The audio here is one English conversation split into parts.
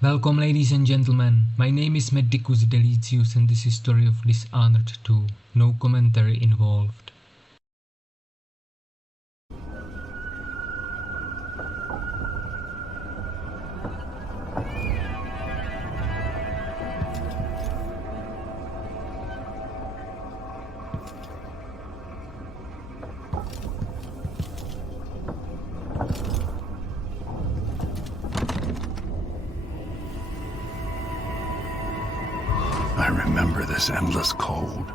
Welcome ladies and gentlemen, my name is Medicus Delicius and this is story of Dishonored 2, no commentary involved. I remember this endless cold.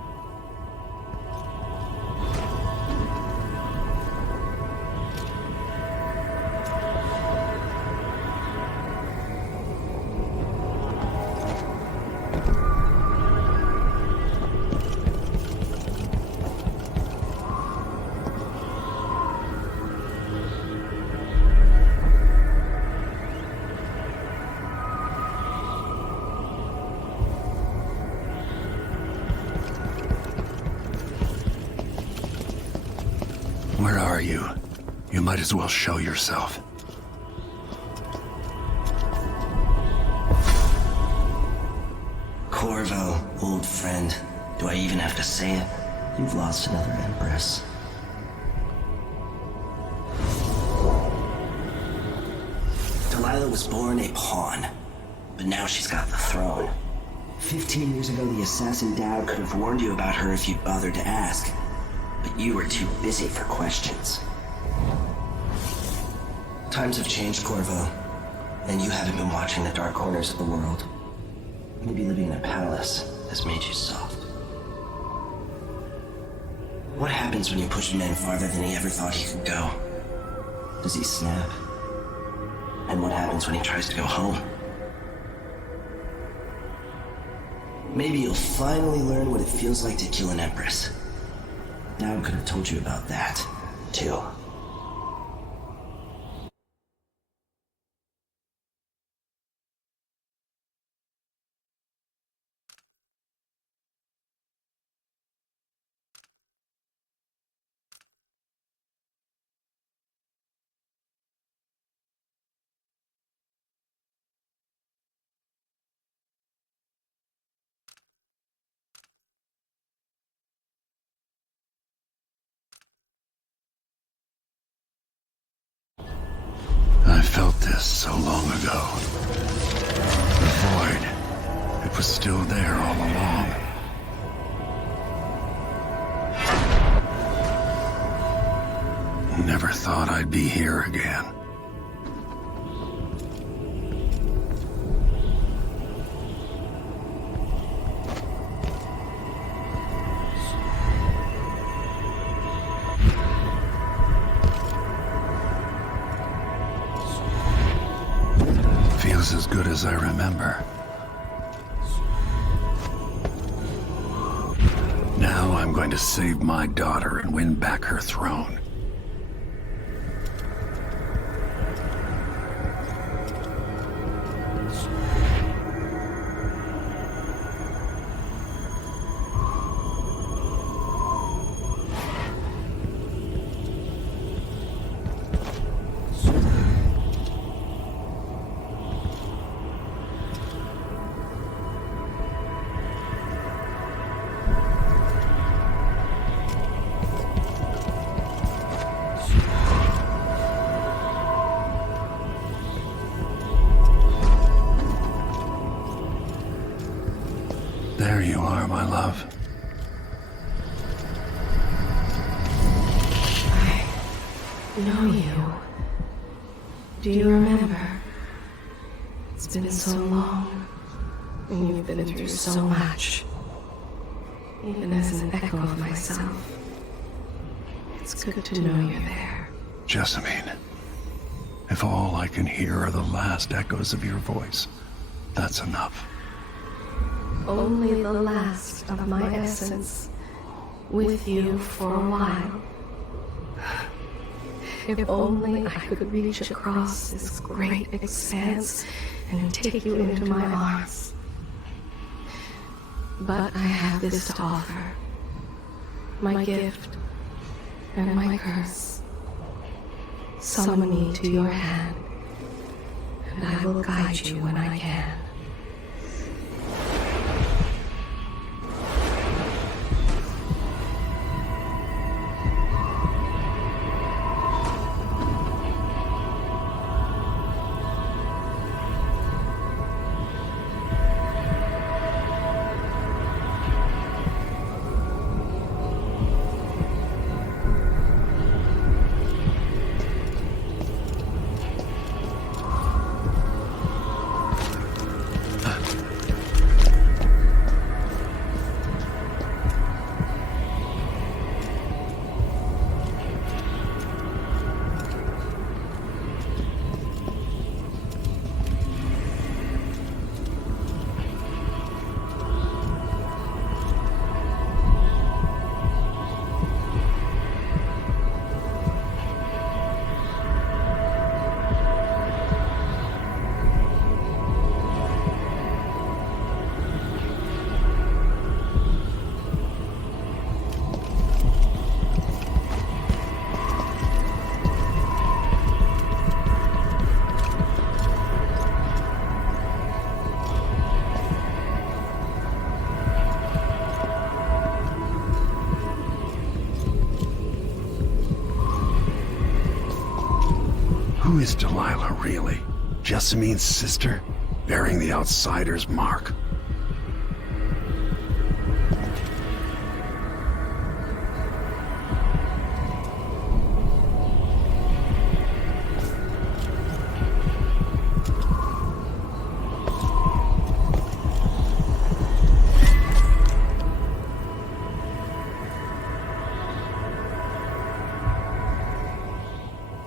Where are you? You might as well show yourself. Corvo, old friend. Do I even have to say it? You've lost another empress. Delilah was born a pawn, but now she's got the throne. 15 years ago, the assassin Dad could have warned you about her if you'd bothered to ask. But you were too busy for questions. Times have changed, Corvo. And you haven't been watching the dark corners of the world. Maybe living in a palace has made you soft. What happens when you push a man farther than he ever thought he could go? Does he snap? And what happens when he tries to go home? Maybe you'll finally learn what it feels like to kill an empress. Dad could have told you about that, too. I felt this so long ago. The void. It was still there all along. Never thought I'd be here again. Feels as good as I remember. Now I'm going to save my daughter and win back her throne. There you are, my love. I know you. Do you remember? It's been so long, and you've been through so much. Even as an echo of myself, it's good to know you're there. Jessamine, if all I can hear are the last echoes of your voice, that's enough. Only the last of my essence, with you for a while. If only I could reach across this great expanse and take you into my arms. But I have this to offer. My gift and my curse. Summon me to your hand, and I will guide you when I can. Who is Delilah, really? Jessamine's sister? Bearing the outsider's mark?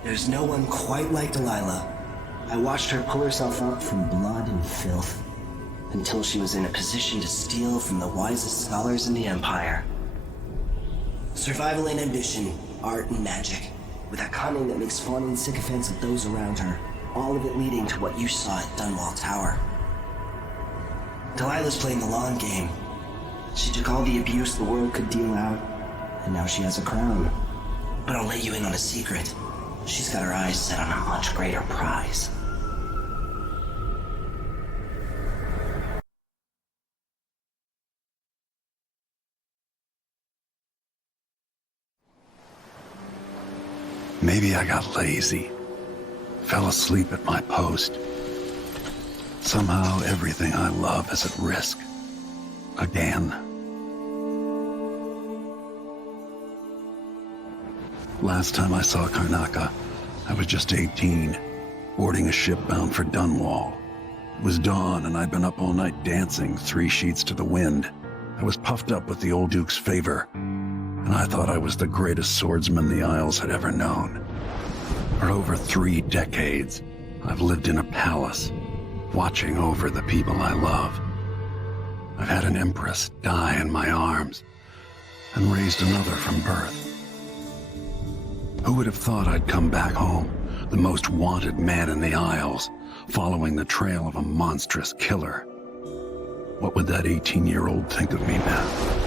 There's no one quite like Delilah. I watched her pull herself up from blood and filth until she was in a position to steal from the wisest scholars in the Empire. Survival and ambition, art and magic, with a cunning that makes fawning sycophants of those around her, all of it leading to what you saw at Dunwall Tower. Delilah's playing the long game. She took all the abuse the world could deal out, and now she has a crown. But I'll let you in on a secret. She's got her eyes set on a much greater prize. Maybe I got lazy. Fell asleep at my post. Somehow everything I love is at risk. Again. Last time I saw Karnaca, I was just 18, boarding a ship bound for Dunwall. It was dawn and I'd been up all night dancing 3 sheets to the wind. I was puffed up with the old Duke's favor, and I thought I was the greatest swordsman the Isles had ever known. For over 3 decades, I've lived in a palace, watching over the people I love. I've had an empress die in my arms, and raised another from birth. Who would have thought I'd come back home, the most wanted man in the Isles, following the trail of a monstrous killer? What would that 18-year-old think of me now?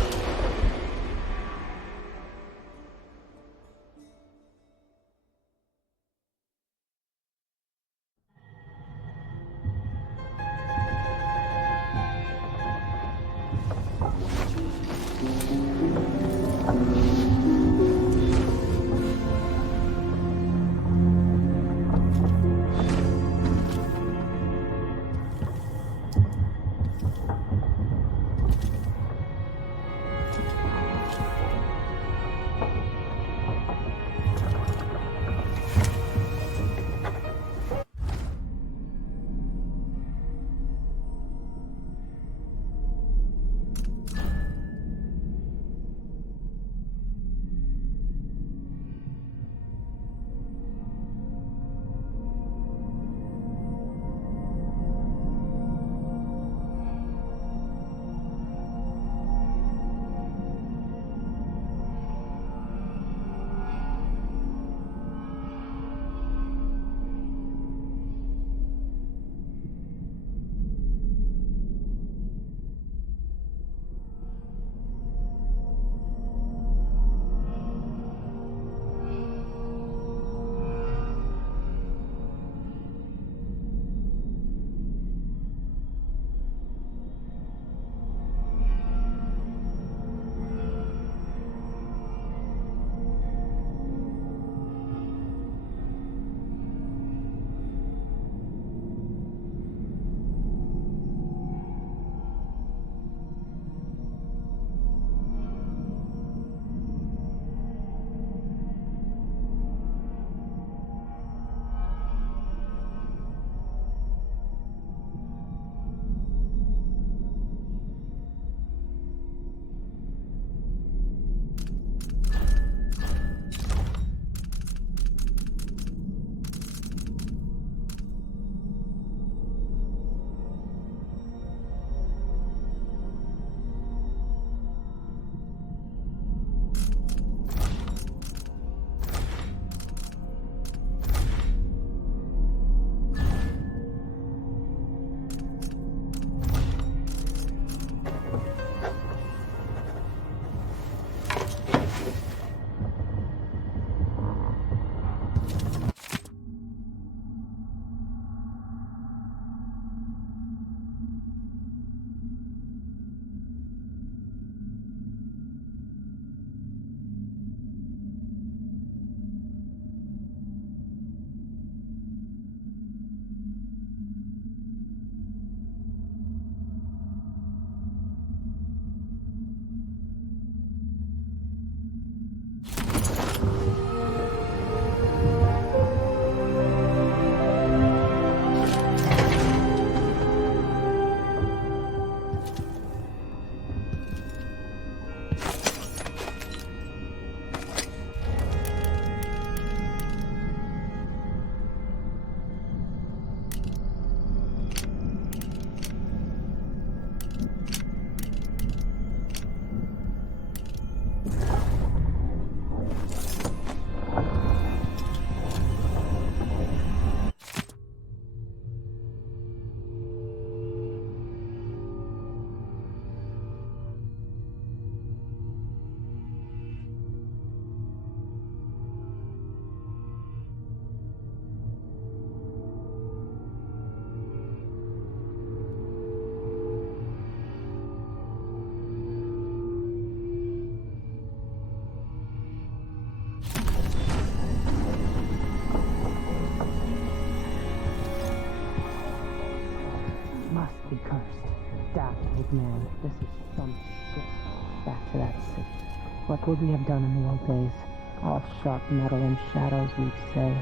must be cursed. Damn old man, this is some shit. Back to that city. What would we have done in the old days? All sharp metal and shadows, we'd say.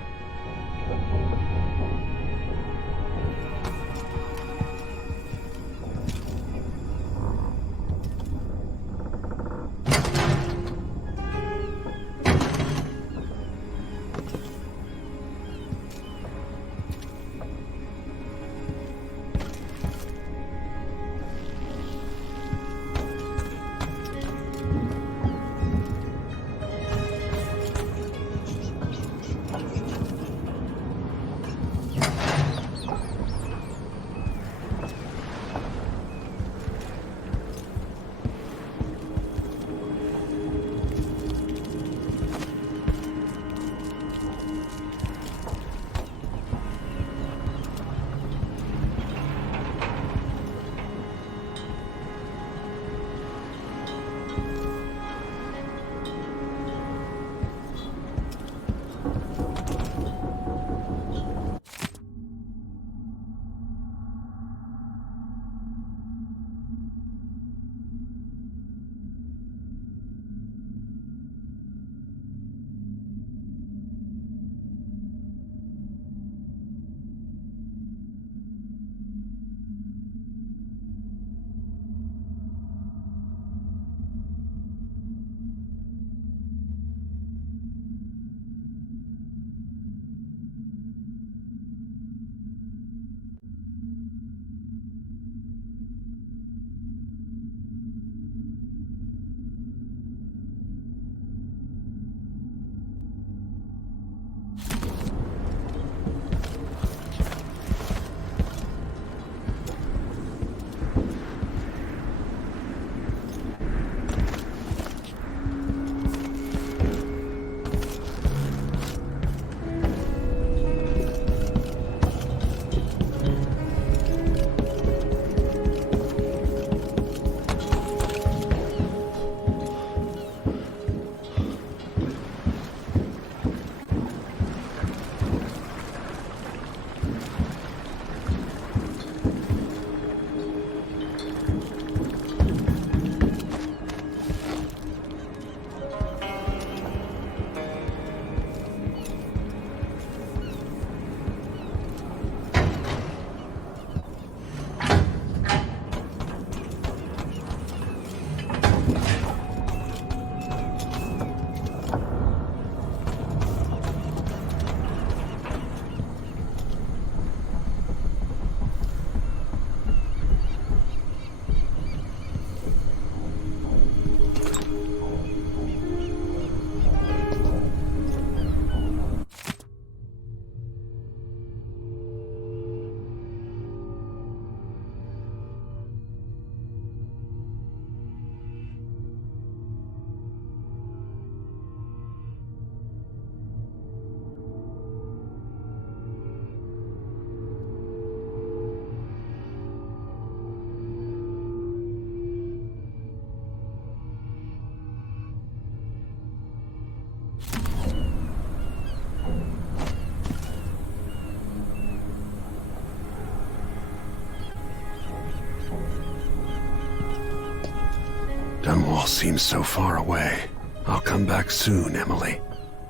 Dunwall seems so far away. I'll come back soon, Emily.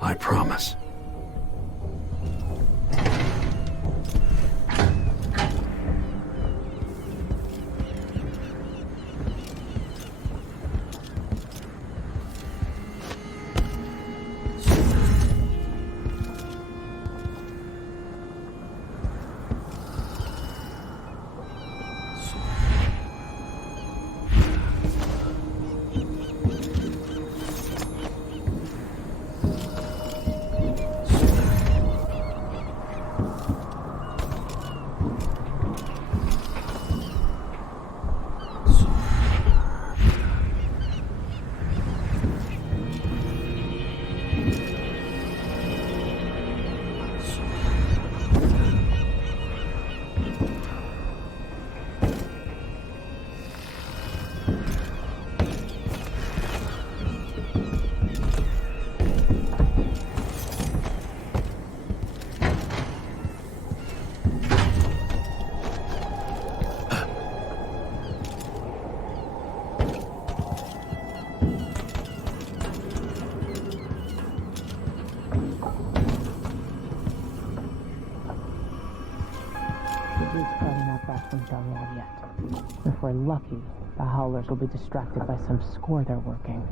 I promise. yet. If we're lucky, the Howlers will be distracted by some score they're working.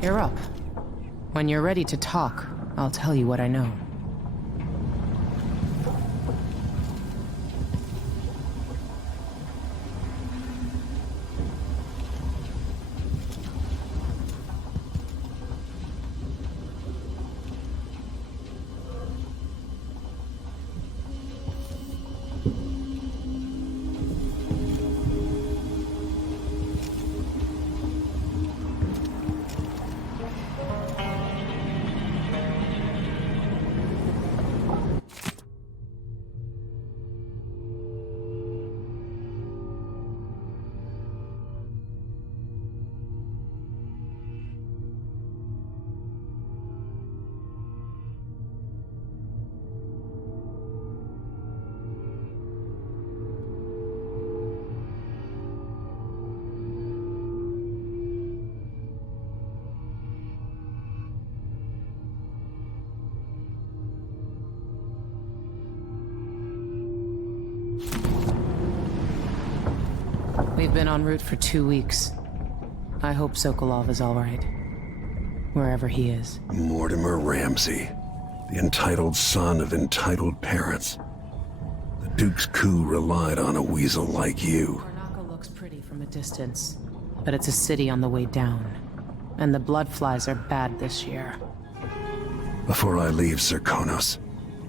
You're up. When you're ready to talk, I'll tell you what I know. We've been en route for 2 weeks. I hope Sokolov is all right. Wherever he is. Mortimer Ramsey, the entitled son of entitled parents. The Duke's coup relied on a weasel like you. Karnaca looks pretty from a distance, but it's a city on the way down. And the bloodflies are bad this year. Before I leave Serkonos,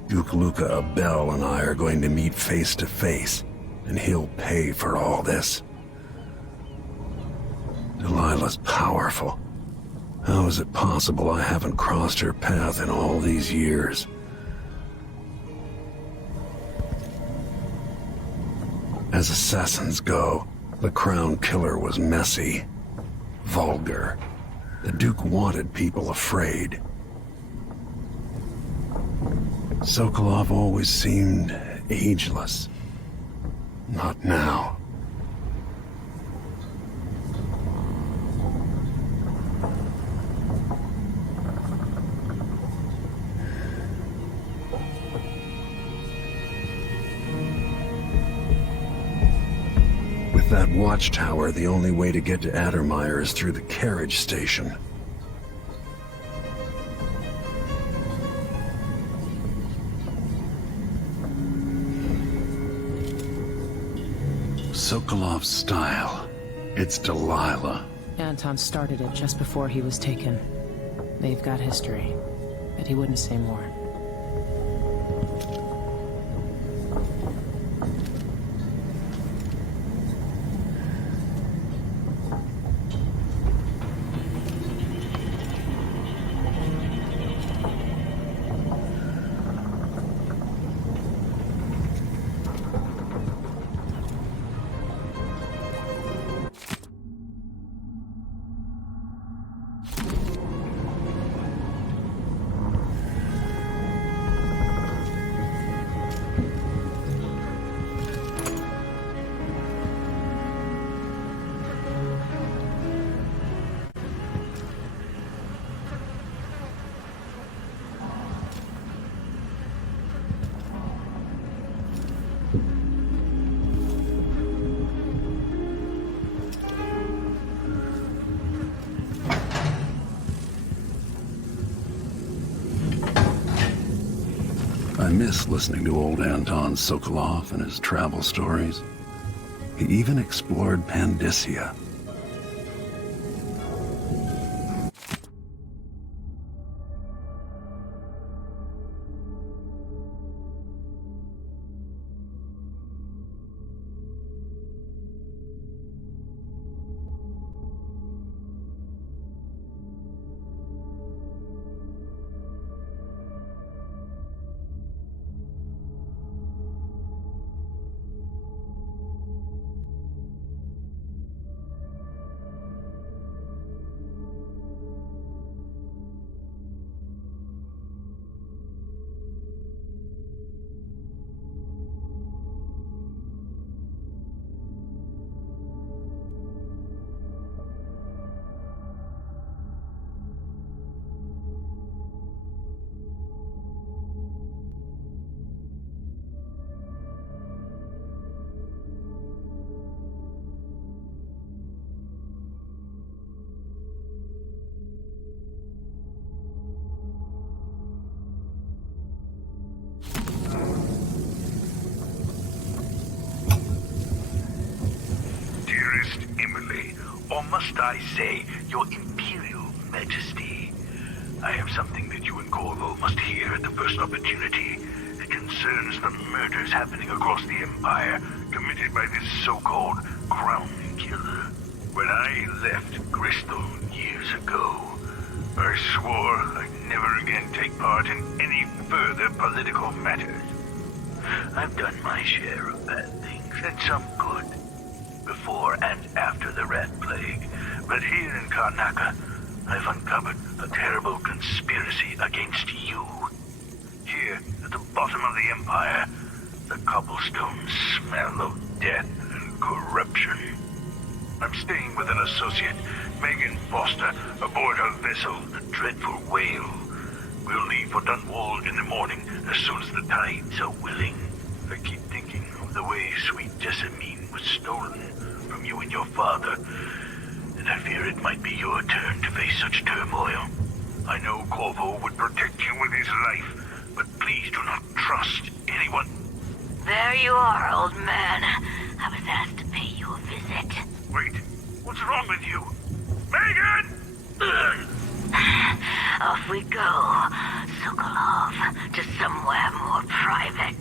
Duke Luca Abel and I are going to meet face to face, and he'll pay for all this. Delilah's powerful. How is it possible I haven't crossed her path in all these years? As assassins go, the Crown Killer was messy, vulgar. The Duke wanted people afraid. Sokolov always seemed ageless. Not now. With that watchtower, the only way to get to Addermeyer is through the carriage station. Sokolov's style. It's Delilah. Anton started it just before he was taken. They've got history, but he wouldn't say more. I miss listening to old Anton Sokolov and his travel stories. He even explored Pandyssia. Or must I say, Your Imperial Majesty? I have something that you and Corvo must hear at the first opportunity. It concerns the murders happening across the Empire, committed by this so-called Crown Killer. When I left Crystal years ago, I swore I'd never again take part in any further political matters. I've done my share of bad things, and some good, before and after the Rat Plague. But here in Karnaca, I've uncovered a terrible conspiracy against you. Here, at the bottom of the Empire, the cobblestones smell of death and corruption. I'm staying with an associate, Megan Foster, aboard her vessel, the Dreadful Whale. We'll leave for Dunwall in the morning, as soon as the tides are willing. I keep thinking of the way sweet Jessamine was stolen from you and your father, and I fear it might be your turn to face such turmoil. I know Corvo would protect you with his life, but please do not trust anyone. There you are, old man. I was asked to pay you a visit. Wait, what's wrong with you? Megan! Off we go, Sokolov, to somewhere more private.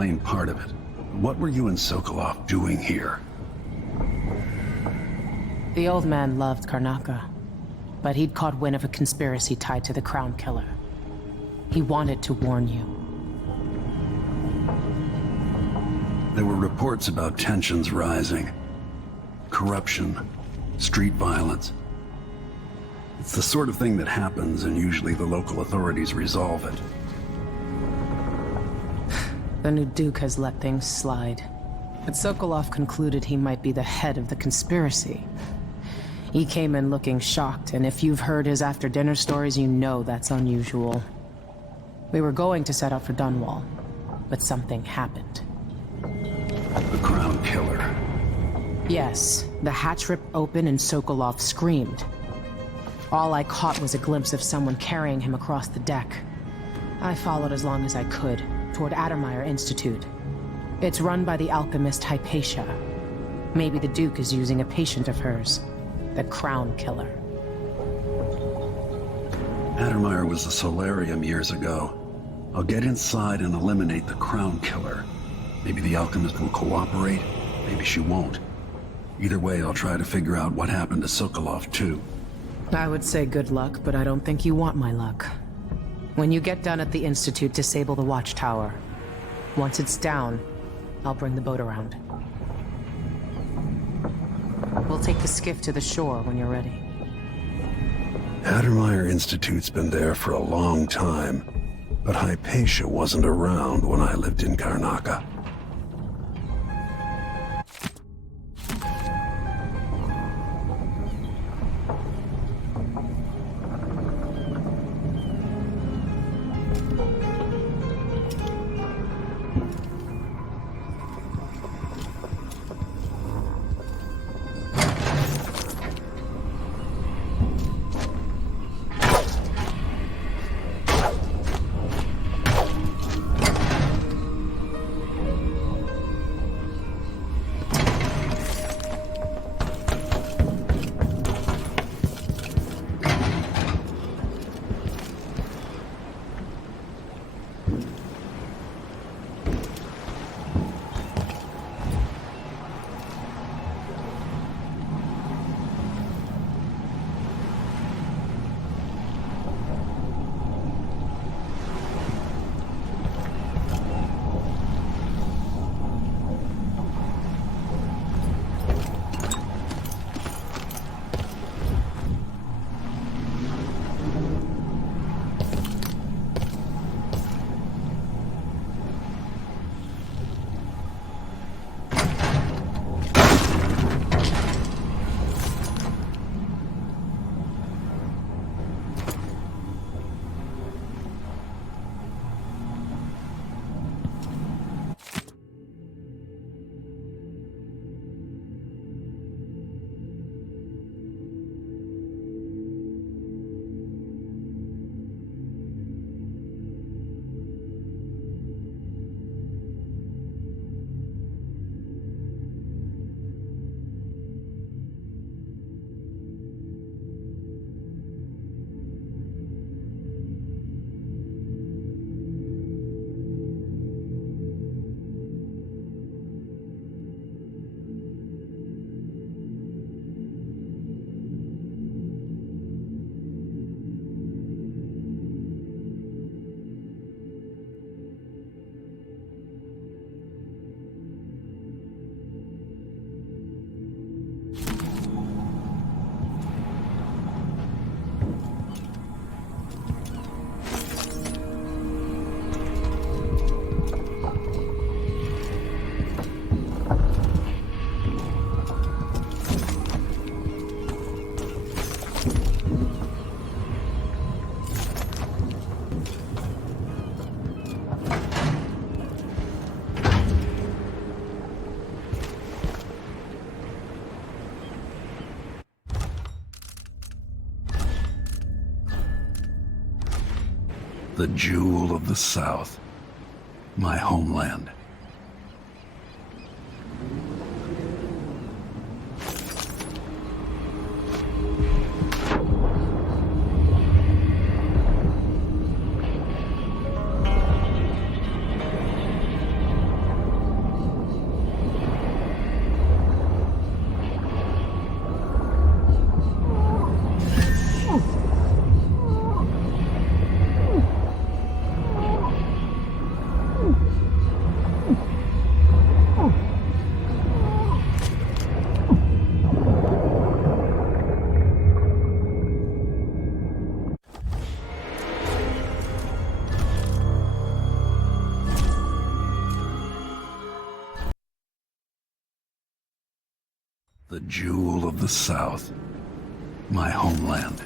explained part of it. What were you and Sokolov doing here? The old man loved Karnaka, but he'd caught wind of a conspiracy tied to the Crown Killer. He wanted to warn you. There were reports about tensions rising. Corruption, street violence. It's the sort of thing that happens, and usually the local authorities resolve it. The new Duke has let things slide. But Sokolov concluded he might be the head of the conspiracy. He came in looking shocked, and if you've heard his after-dinner stories, you know that's unusual. We were going to set out for Dunwall, but something happened. The Crown Killer. Yes, the hatch ripped open and Sokolov screamed. All I caught was a glimpse of someone carrying him across the deck. I followed as long as I could, toward Addermeyer Institute. It's run by the alchemist Hypatia. Maybe the Duke is using a patient of hers, the Crown Killer. Addermeyer was a solarium years ago. I'll get inside and eliminate the Crown Killer. Maybe the alchemist will cooperate, maybe she won't. Either way, I'll try to figure out what happened to Sokolov, too. I would say good luck, but I don't think you want my luck. When you get done at the Institute, disable the watchtower. Once it's down, I'll bring the boat around. We'll take the skiff to the shore when you're ready. Addermeyer Institute's been there for a long time, but Hypatia wasn't around when I lived in Karnaka. The jewel of the South, my homeland. The jewel of the South. My homeland.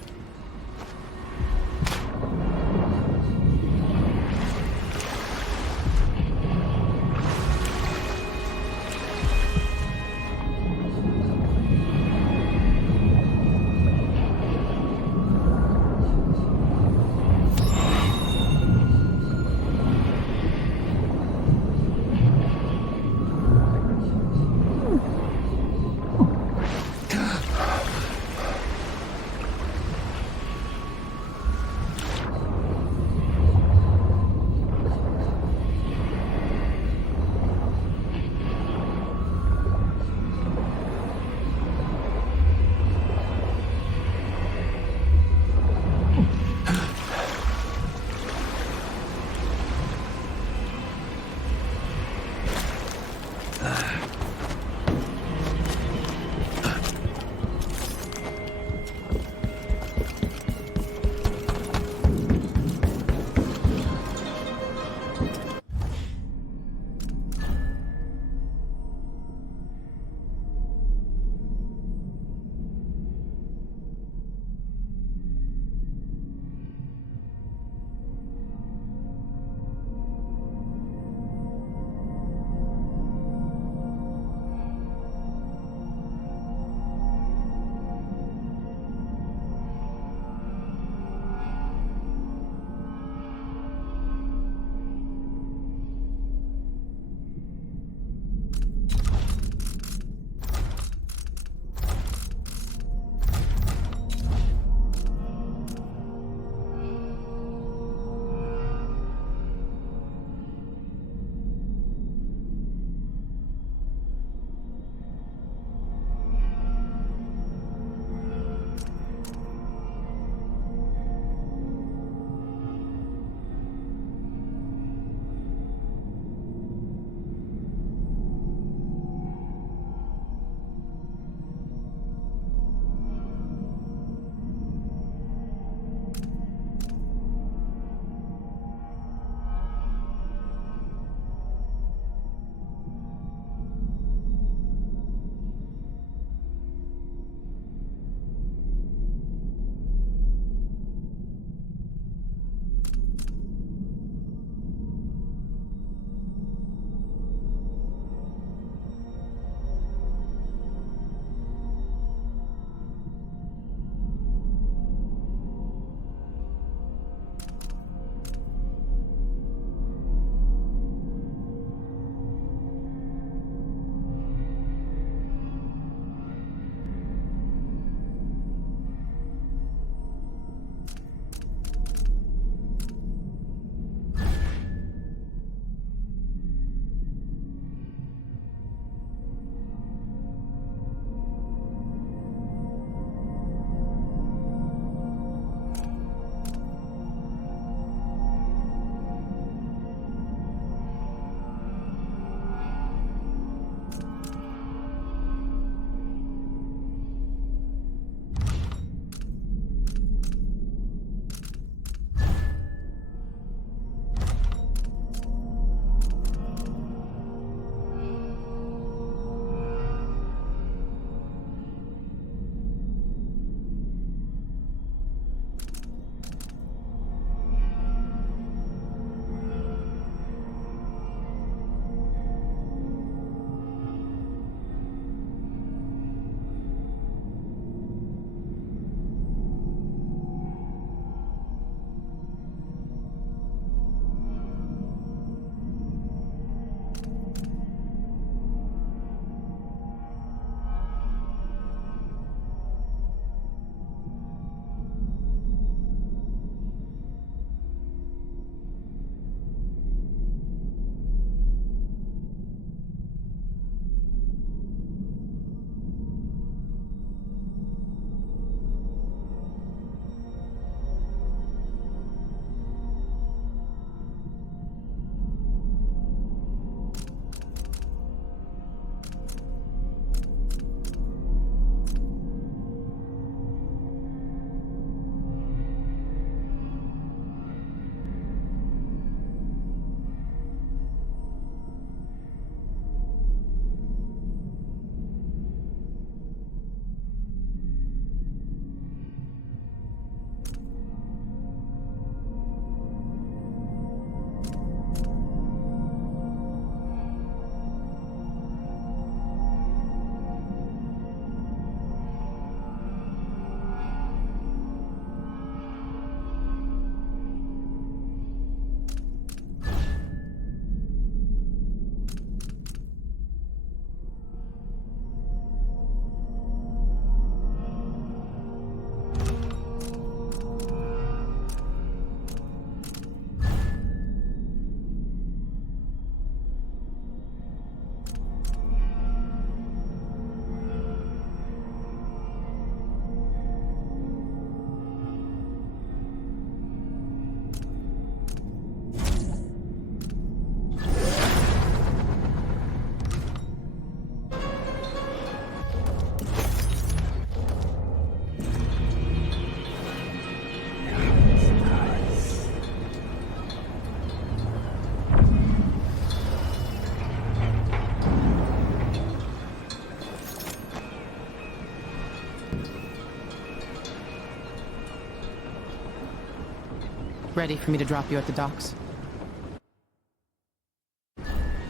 Ready for me to drop you at the docks?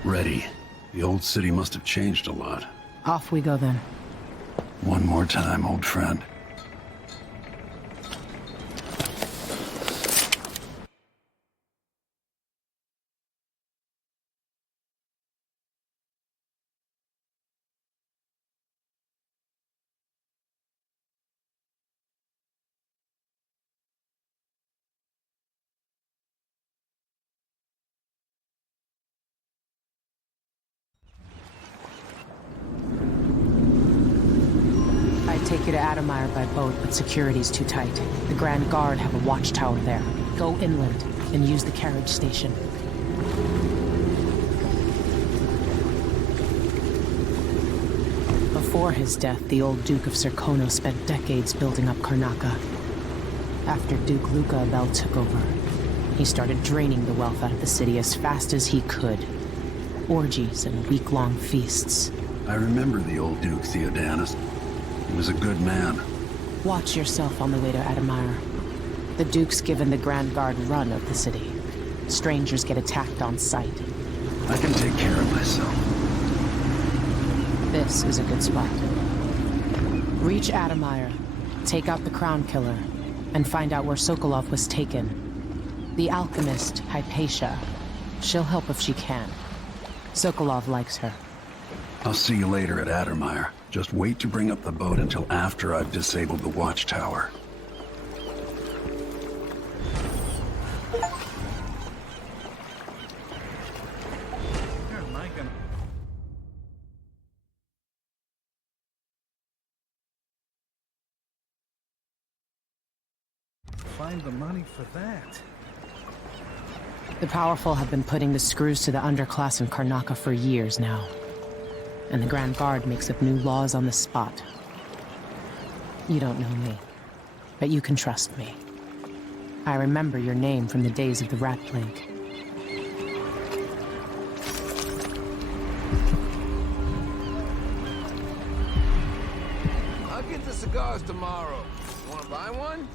Ready. The old city must have changed a lot. Off we go then. One more time, old friend. Take you to Adamire by boat, but security's too tight. The Grand Guard have a watchtower there. Go inland and use the carriage station. Before his death, the old Duke of Serkono spent decades building up Karnaca. After Duke Luca Abel took over, he started draining the wealth out of the city as fast as he could. Orgies and week-long feasts. I remember the old Duke Theodanis. He was a good man. Watch yourself on the way to Adamire. The Duke's given the Grand Guard run of the city. Strangers get attacked on sight. I can take care of myself. This is a good spot. Reach Adamire, take out the Crown Killer, and find out where Sokolov was taken. The alchemist, Hypatia. She'll help if she can. Sokolov likes her. I'll see you later at Adamire. Just wait to bring up the boat until after I've disabled the watchtower. Find the money for that. The powerful have been putting the screws to the underclass in Karnaca for years now. And the Grand Guard makes up new laws on the spot. You don't know me, but you can trust me. I remember your name from the days of the Rat Plague. I'll get the cigars tomorrow. Wanna buy one?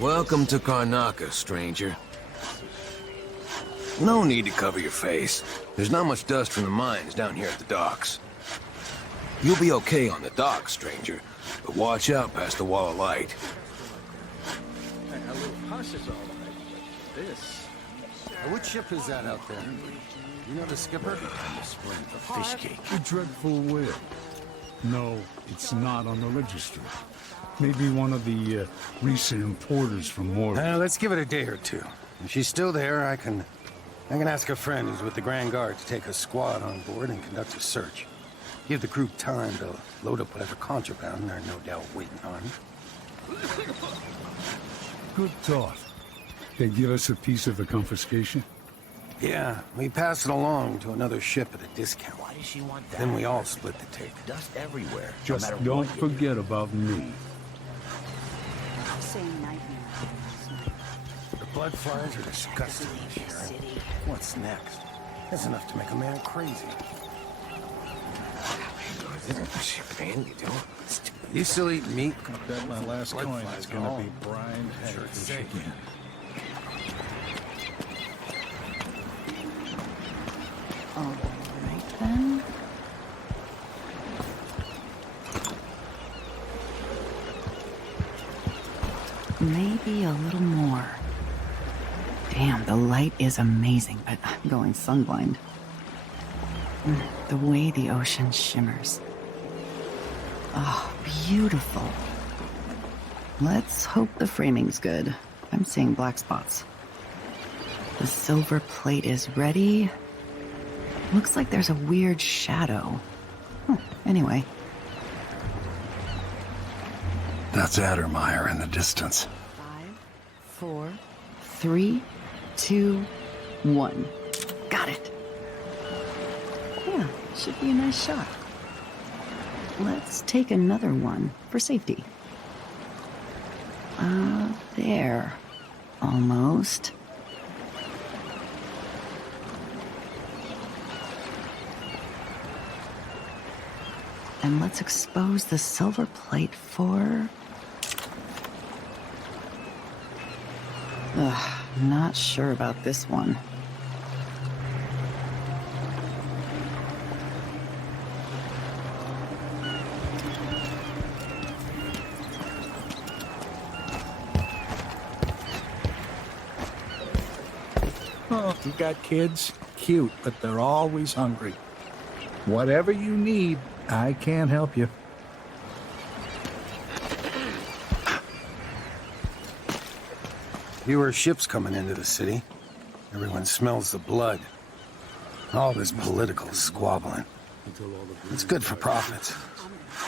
Welcome to Karnaca, stranger. No need to cover your face. There's not much dust from the mines down here at the docks. You'll be okay on the docks, stranger, but watch out past the wall of light. A little hush is all right, but this... Which ship is that out there? You know the skipper? A fish cake. A dreadful whale. No, it's not on the registry. Maybe one of the recent importers from Mordor. Let's give it a day or two. If she's still there, I can ask a friend who's with the Grand Guard to take a squad on board and conduct a search. Give the crew time to load up whatever contraband they're no doubt waiting on. Good thought. They give us a piece of the confiscation? Yeah, we pass it along to another ship at a discount. Why does she want that? Then we all split the take. Dust everywhere. Just no matter don't what you do. forget about me. Same nightmare. The blood flies are disgusting, Sharon. What's next? That's enough to make a man crazy. You still eat meat? I bet my last Blood coin flies is gonna all be brined Sure, fish say. again. All right then. Maybe a little more. Damn, the light is amazing, but I'm going sunblind. The way the ocean shimmers. Oh, beautiful. Let's hope the framing's good. I'm seeing black spots. The silver plate is ready. Looks like there's a weird shadow. Anyway. That's Addermeyer in the distance. 5, 4, 3, 2, 1. Got it. Yeah, should be a nice shot. Let's take another one for safety. There. Almost. And let's expose the silver plate for... Ugh, not sure about this one. Oh, you got kids? Cute, but they're always hungry. Whatever you need, I can't help you. Fewer ships coming into the city. Everyone smells the blood. All this political squabbling. It's good for profits.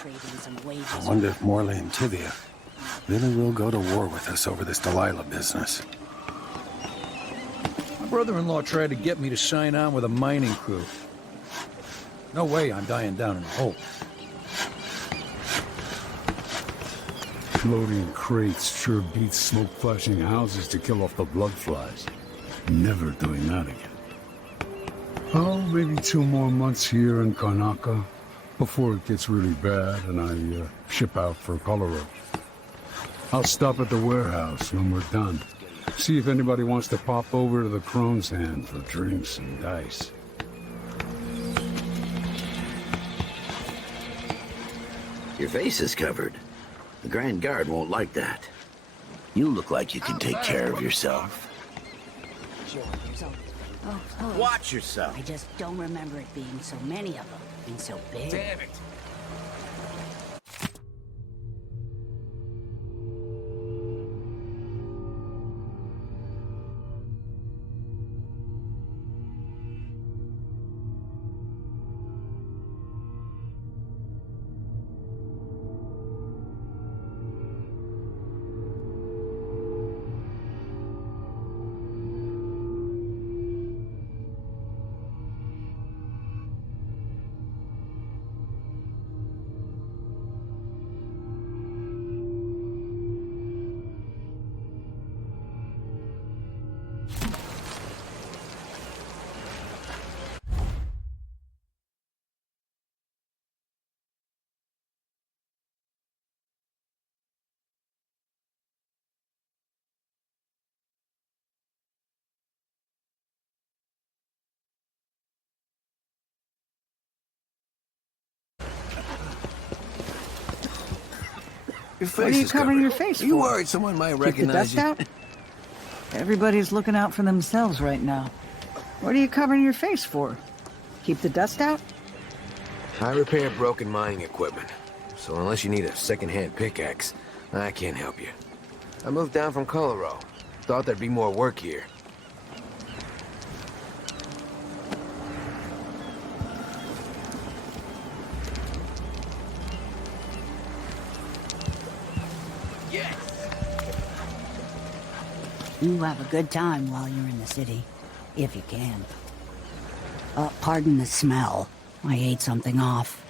I wonder if Morley and Tivia really will go to war with us over this Delilah business. My brother-in-law tried to get me to sign on with a mining crew. No way I'm dying down in a hole. Floating crates sure beats smoke-flashing houses to kill off the blood flies. Never doing that again. Oh, maybe 2 more months here in Karnaca before it gets really bad and I ship out for Colorado. I'll stop at the warehouse when we're done. See if anybody wants to pop over to the Crone's Hand for drinks and dice. Your face is covered. The Grand Guard won't like that. You look like you can take care of yourself. Oh, Watch yourself. I just don't remember it being so many of them and so big. Damn it. Your face What are you is covering covered. your face Are you for? worried someone might Keep the recognize dust you? out? Everybody's looking out for themselves right now. What are you covering your face for? Keep the dust out? I repair broken mining equipment. So unless you need a second-hand pickaxe, I can't help you. I moved down from Colorado. Thought there'd be more work here. You have a good time while you're in the city, if you can. Pardon the smell. I ate something off.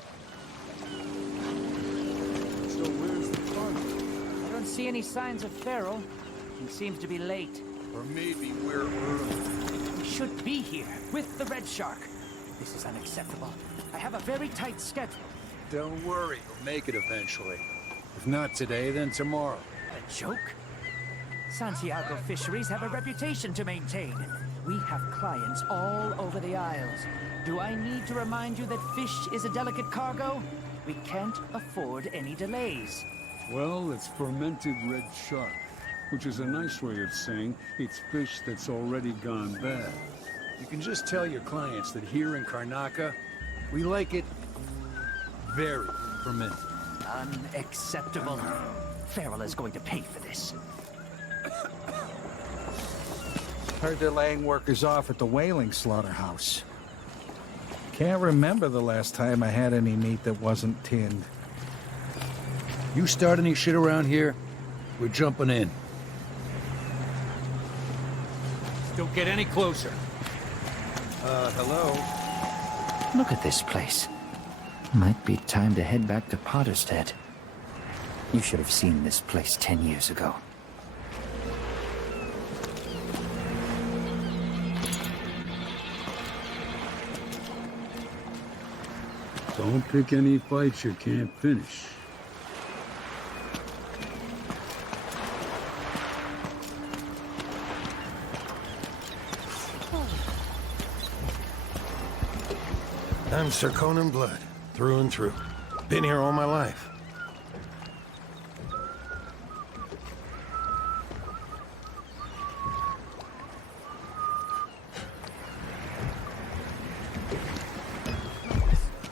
So where's the cargo? I don't see any signs of Farrell. He seems to be late. Or maybe we're early. We should be here with the Red Shark. This is unacceptable. I have a very tight schedule. Don't worry, we'll make it eventually. If not today, then tomorrow. A joke? Santiago Fisheries have a reputation to maintain. We have clients all over the Isles. Do I need to remind you that fish is a delicate cargo? We can't afford any delays. Well, it's fermented red shark, which is a nice way of saying it's fish that's already gone bad. You can just tell your clients that here in Karnaca, we like it very fermented. Unacceptable. Farrell is going to pay for this. Heard they're laying workers off at the whaling slaughterhouse. Can't remember the last time I had any meat that wasn't tinned. You start any shit around here, we're jumping in. Don't get any closer. Hello? Look at this place. Might be time to head back to Potterstead. You should have seen this place 10 years ago. Don't pick any fights you can't finish. I'm Sir Conan Blood, through and through. Been here all my life.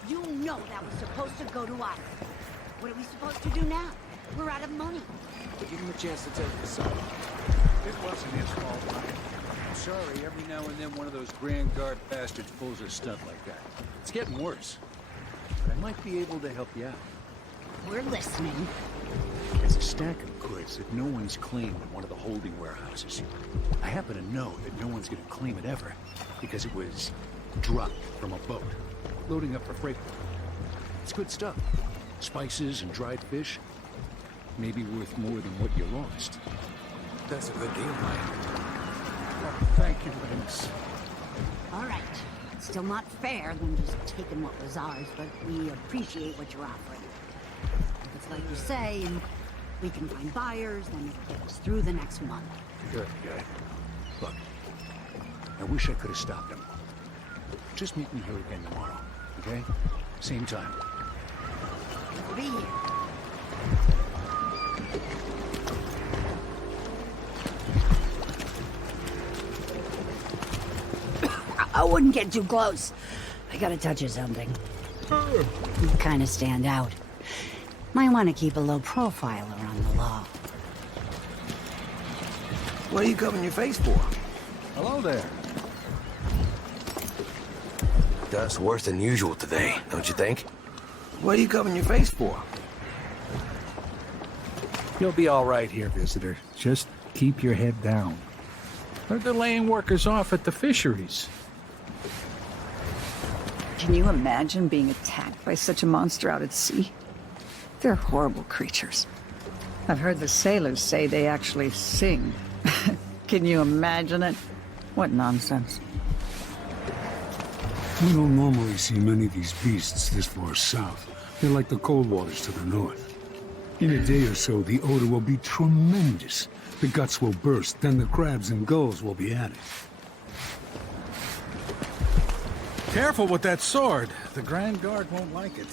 You know that was supposed to go to us. What are we supposed to do now? We're out of money. Give him a chance to take this up. It wasn't his fault, Ryan. I'm sorry, every now and then one of those Grand Guard bastards pulls a stunt like that. It's getting worse. But I might be able to help you out. We're listening. There's a stack of goods that no one's claimed in one of the holding warehouses. I happen to know that no one's going to claim it ever, because it was dropped from a boat, loading up for freight. It's good stuff. Spices and dried fish. Maybe worth more than what you lost. That's a good deal, Mike. Oh, thank you, Rex. All right. Still not fair than just taking what was ours, but we appreciate what you're offering. If it's like you say, and we can find buyers, then it'll get us through the next month. Good. Look, I wish I could have stopped him. Just meet me here again tomorrow, okay? Same time. We'll be here. I wouldn't get too close. I gotta touch you something. You kind of stand out. Might want to keep a low profile around the law. What are you covering your face for? Hello there. Dust worse than usual today, don't you think? What are you covering your face for? You'll be all right here, visitor. Just keep your head down. Heard they're laying workers off at the fisheries. Can you imagine being attacked by such a monster out at sea? They're horrible creatures. I've heard the sailors say they actually sing. Can you imagine it? What nonsense. We don't normally see many of these beasts this far south. They're like the cold waters to the north. In a day or so, the odor will be tremendous. The guts will burst, then the crabs and gulls will be at it. Careful with that sword. The Grand Guard won't like it.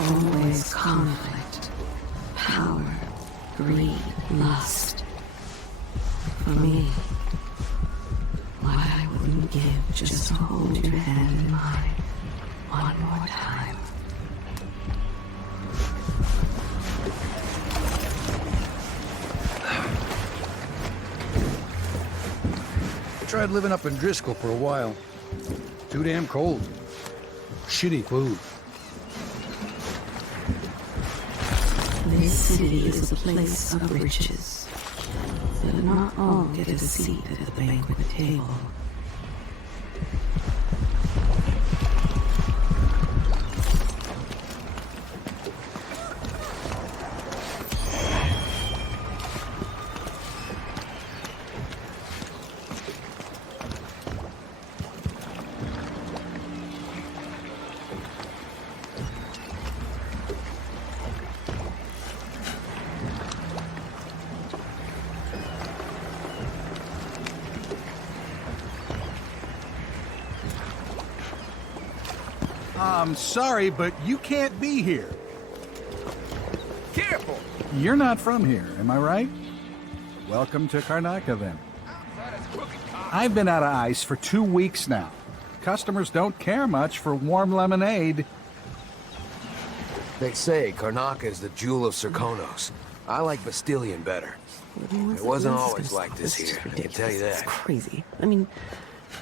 Always conflict, power, greed, lust. For me, what I wouldn't give just to hold your hand in mine one more time. I tried living up in Driscoll for a while. Too damn cold. Shitty food. This city is a place of riches, but not all get a seat at the banquet table. I'm sorry, but you can't be here. Careful! You're not from here, am I right? Welcome to Karnaca, then. I've been out of ice for 2 weeks now. customers don't care much for warm lemonade. They say Karnaca is the jewel of Serkonos. I like Bastilian better. It wasn't always like this here, I can tell you that. It's crazy. I mean,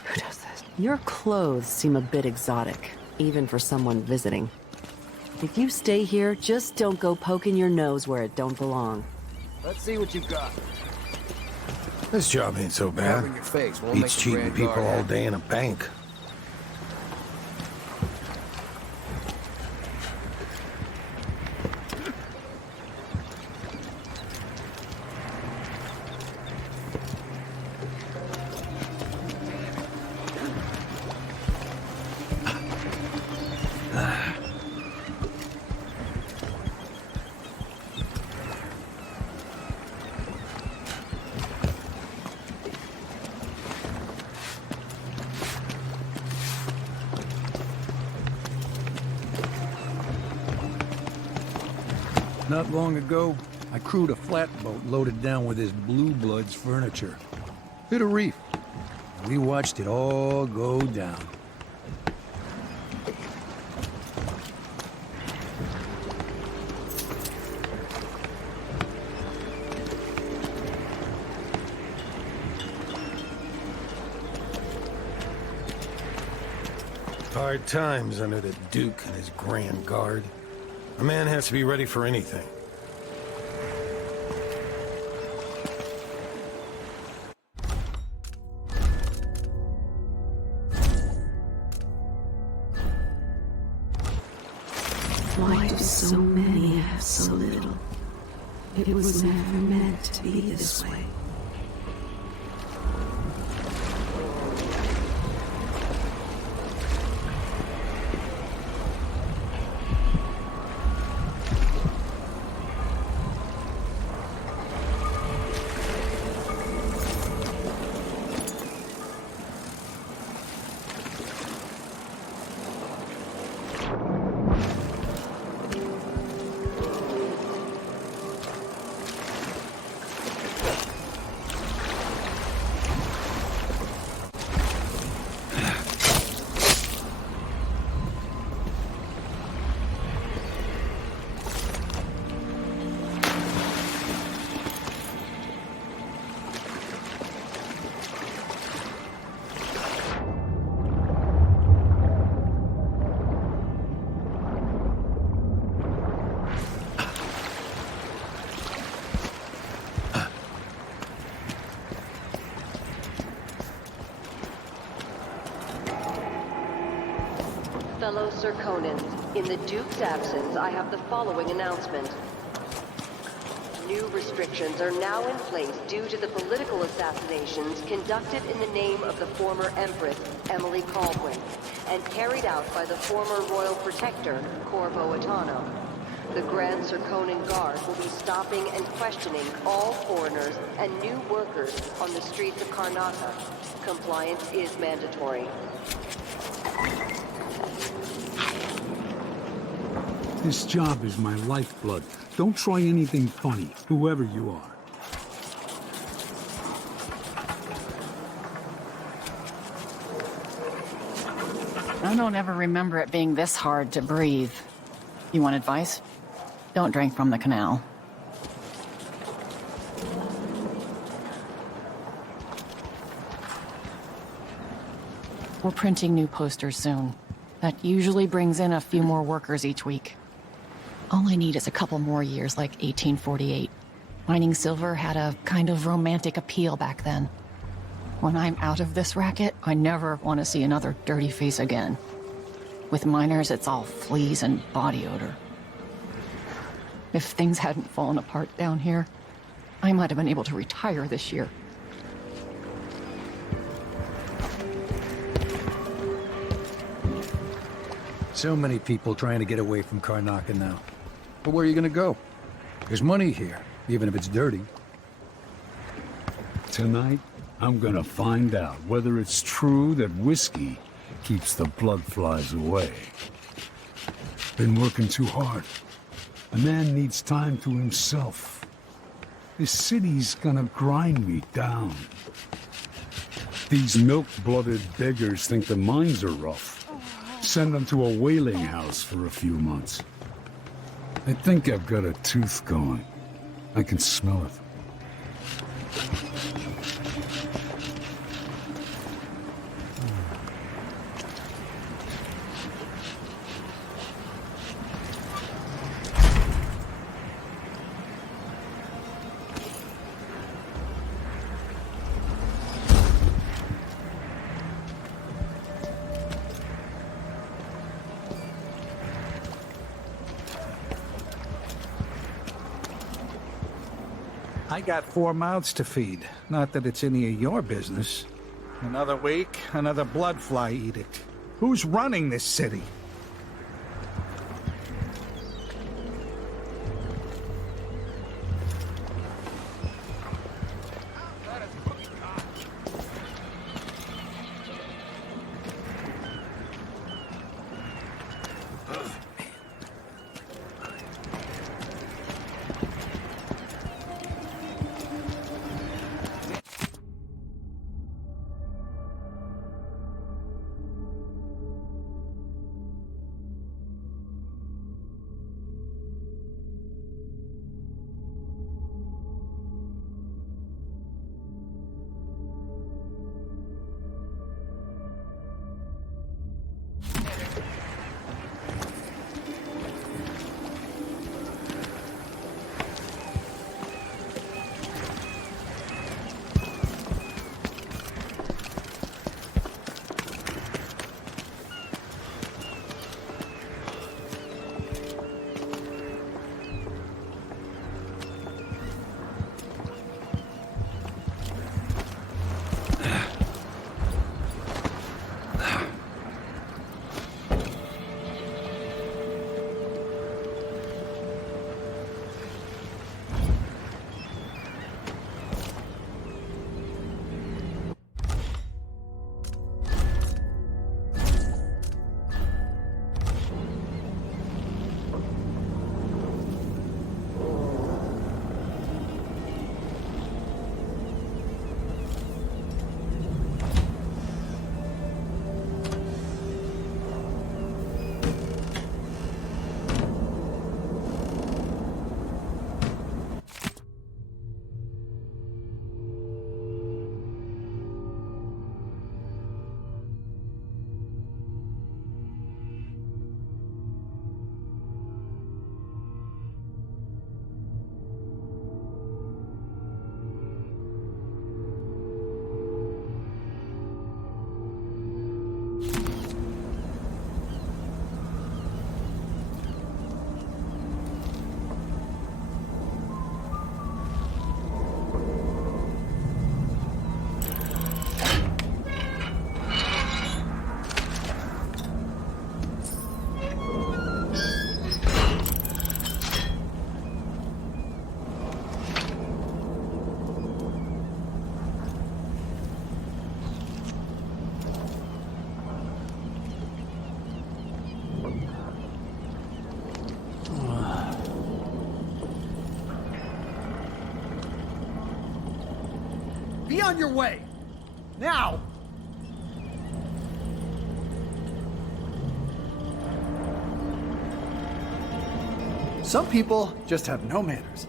who does this? Your clothes seem a bit exotic, even for someone visiting. If you stay here, just don't go poking your nose where it don't belong. Let's see what you've got. This job ain't so bad. Covering your face won't make Beats the cheating Grand people Guard all happy. day in a bank. Not long ago, I crewed a flatboat loaded down with his blue blood's furniture. Hit a reef. We watched it all go down. Hard times under the Duke and his Grand Guard. A man has to be ready for anything. Why do so many have so little? It was never meant to be this way. Fellow Serkonans, in the Duke's absence, I have the following announcement. New restrictions are now in place due to the political assassinations conducted in the name of the former Empress, Emily Caldwin, and carried out by the former Royal Protector, Corvo Atano. The Grand Serkonan Guard will be stopping and questioning all foreigners and new workers on the streets of Karnaca. Compliance is mandatory. This job is my lifeblood. Don't try anything funny, whoever you are. I don't ever remember it being this hard to breathe. You want advice? Don't drink from the canal. We're printing new posters soon. That usually brings in a few more workers each week. All I need is a couple more years like 1848. Mining silver had a kind of romantic appeal back then. When I'm out of this racket, I never want to see another dirty face again. With miners, it's all fleas and body odor. If things hadn't fallen apart down here, I might have been able to retire this year. So many people trying to get away from Karnaca now. But where are you gonna go? There's money here, even if it's dirty. Tonight, I'm gonna find out whether it's true that whiskey keeps the blood flies away. Been working too hard. A man needs time to himself. This city's gonna grind me down. These milk-blooded beggars think the mines are rough. Send them to a whaling house for a few months. I think I've got a tooth going. I can smell it. I got 4 mouths to feed. Not that it's any of your business. Another week, another bloodfly edict. Who's running this city? Be on your way! Now! Some people just have no manners.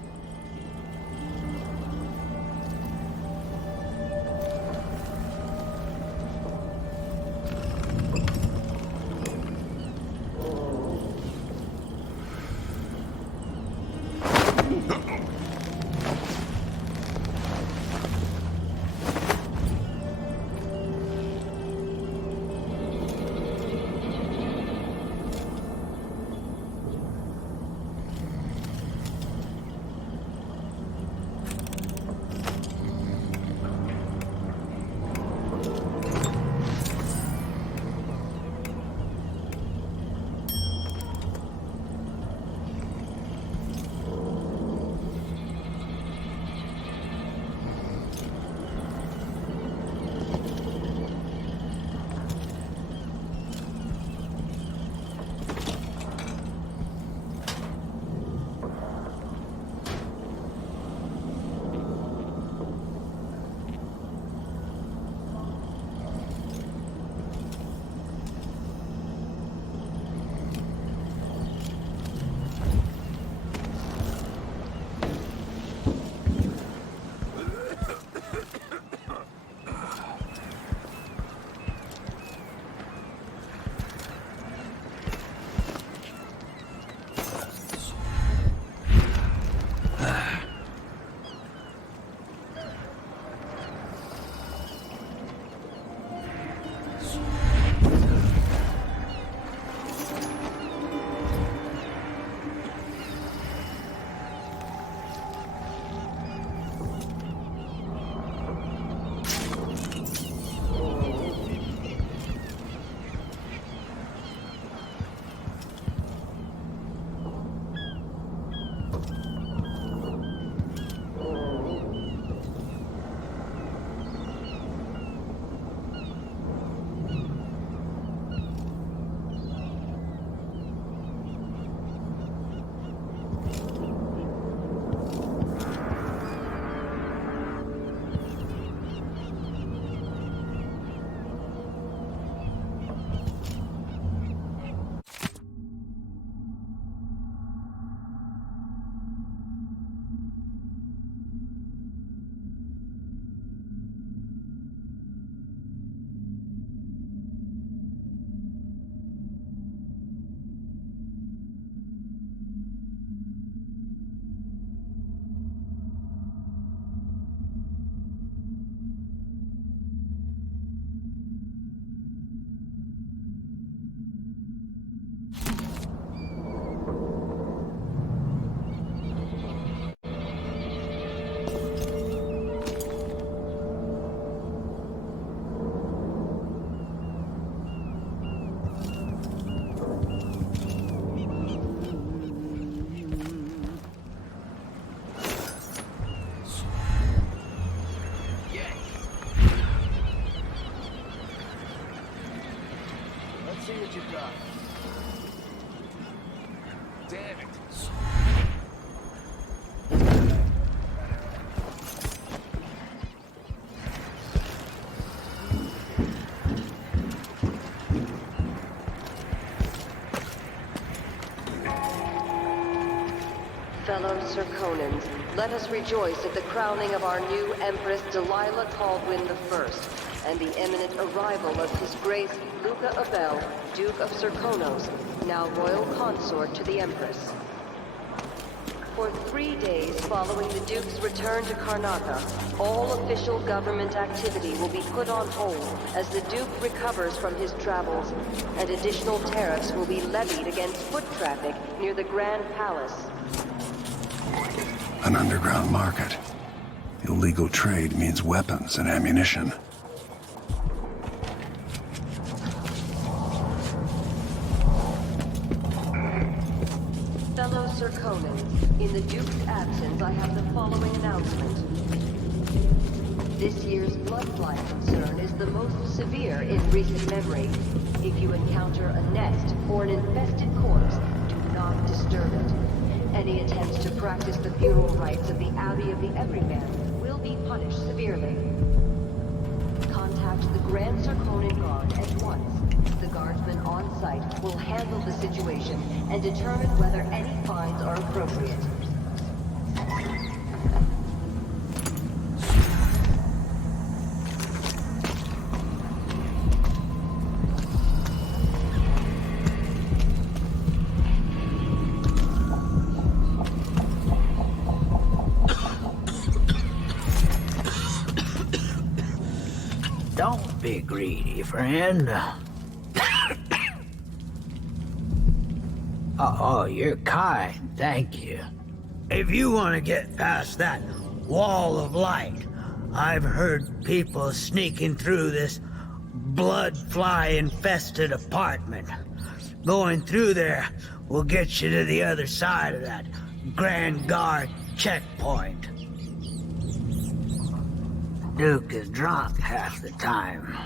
see what you've got. Damn it. Fellow Serkonans, let us rejoice at the crowning of our new Empress Delilah Caldwin I, and the imminent arrival of His Grace Luca Abel, Duke of Serkonos, now Royal Consort to the Empress. For 3 days following the Duke's return to Karnaca, all official government activity will be put on hold as the Duke recovers from his travels, and additional tariffs will be levied against foot traffic near the Grand Palace. An underground market. Illegal trade means weapons and ammunition. Fellow Serkonans, in the Duke's absence, I have the following announcement. This year's bloodfly concern is the most severe in recent memory. If you encounter a nest or an infested corpse, do not disturb it. Any attempts to practice the funeral rites of the Abbey of the Everyman will be punished severely. Contact the Grand Serkonan Guard at once. The guardsmen on site will handle the situation and determine whether any fines are appropriate. Don't be greedy, friend. Oh, you're kind, thank you. If you want to get past that wall of light, I've heard people sneaking through this blood-fly-infested apartment. Going through there will get you to the other side of that Grand Guard checkpoint. Duke is drunk half the time.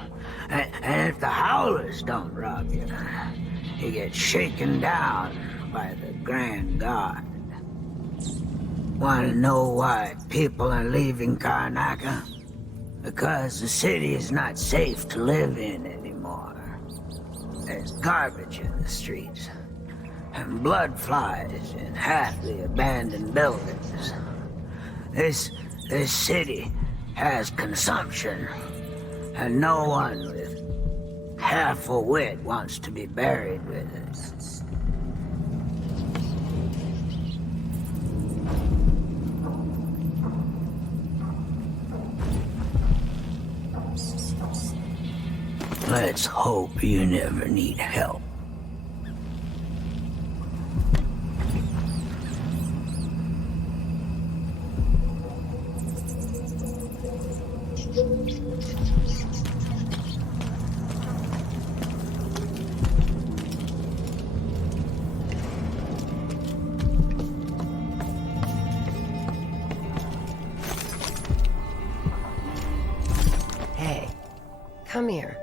And if the Howlers don't rob you, he gets shaken down by the Grand Guard. Want to know why people are leaving Karnaca? Because the city is not safe to live in anymore. There's garbage in the streets, and blood flies in half the abandoned buildings. This city has consumption, and no one with half a wit wants to be buried with it. Let's hope you never need help. Hey, come here.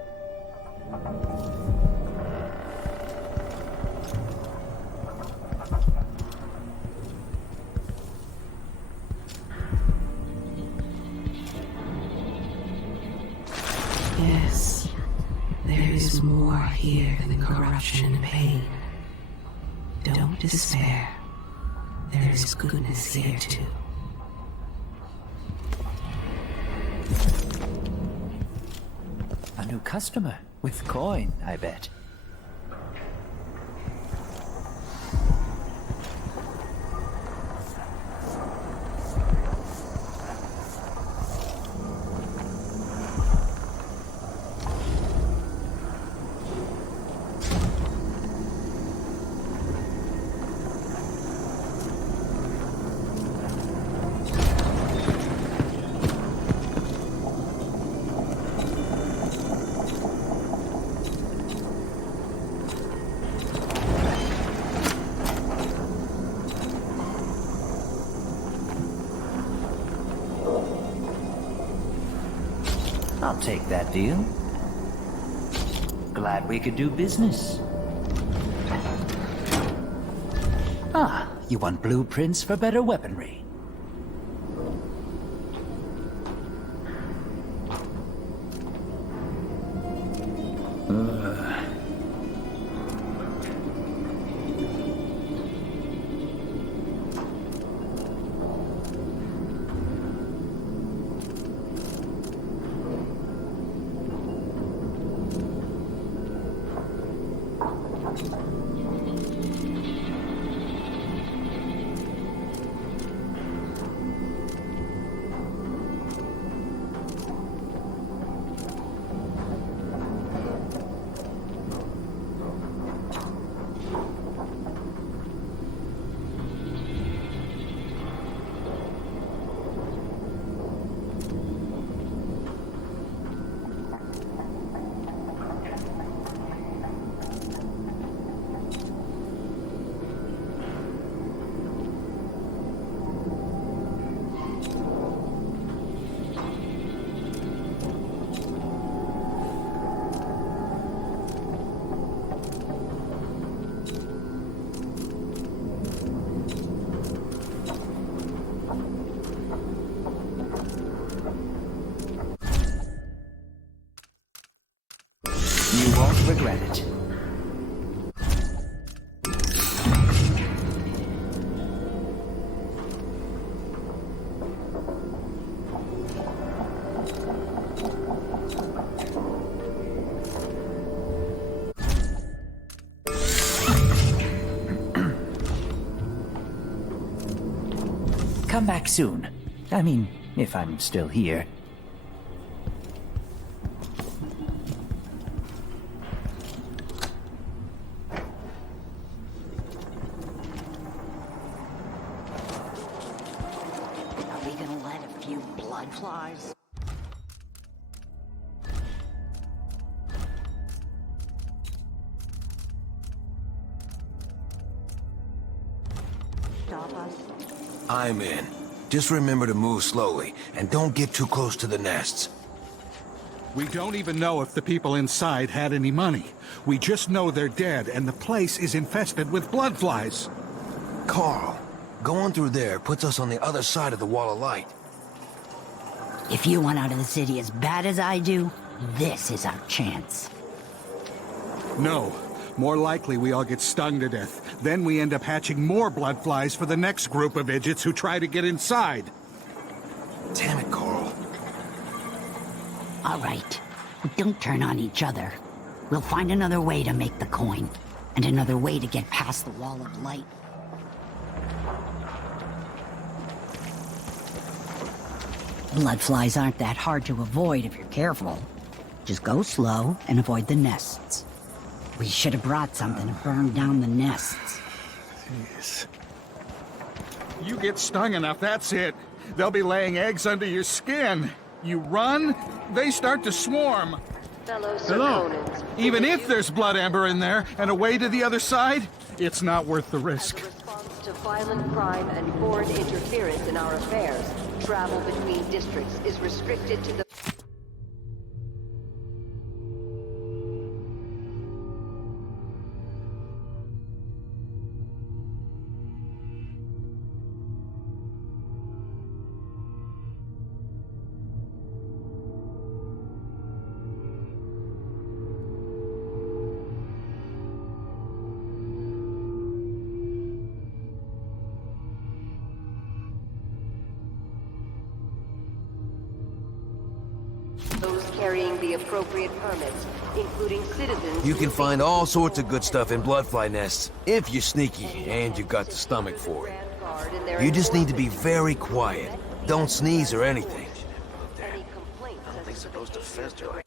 Yes, there is more here than corruption and pain. Don't despair. There is goodness here too. A new customer with coin, I bet. I'll take that deal. glad we could do business. Ah, you want blueprints for better weaponry? You won't regret it. Come back soon. I mean, if I'm still here. I'm in. Just remember to move slowly, and don't get too close to the nests. We don't even know if the people inside had any money. We just know they're dead, and the place is infested with bloodflies. Carl, going through there puts us on the other side of the wall of light. If you want out of the city as bad as I do, this is our chance. No. More likely we all get stung to death. Then we end up hatching more bloodflies for the next group of idiots who try to get inside. Damn it, Carl. All right. Don't turn on each other. We'll find another way to make the coin. And another way to get past the wall of light. Bloodflies aren't that hard to avoid if you're careful. Just go slow and avoid the nests. We should have brought something to burn down the nests. Jeez. You get stung enough, that's it. They'll be laying eggs under your skin. You run, they start to swarm. Hello. Even if there's blood amber in there and a way to the other side, it's not worth the risk. Response to violent crime and foreign interference in our affairs, travel between districts is restricted to the... Those carrying the appropriate permits, including citizens... You can find all sorts of good stuff in bloodfly nests, if you're sneaky and you got the stomach for it. You just need to be very quiet. Don't sneeze or anything. They're supposed to fester like...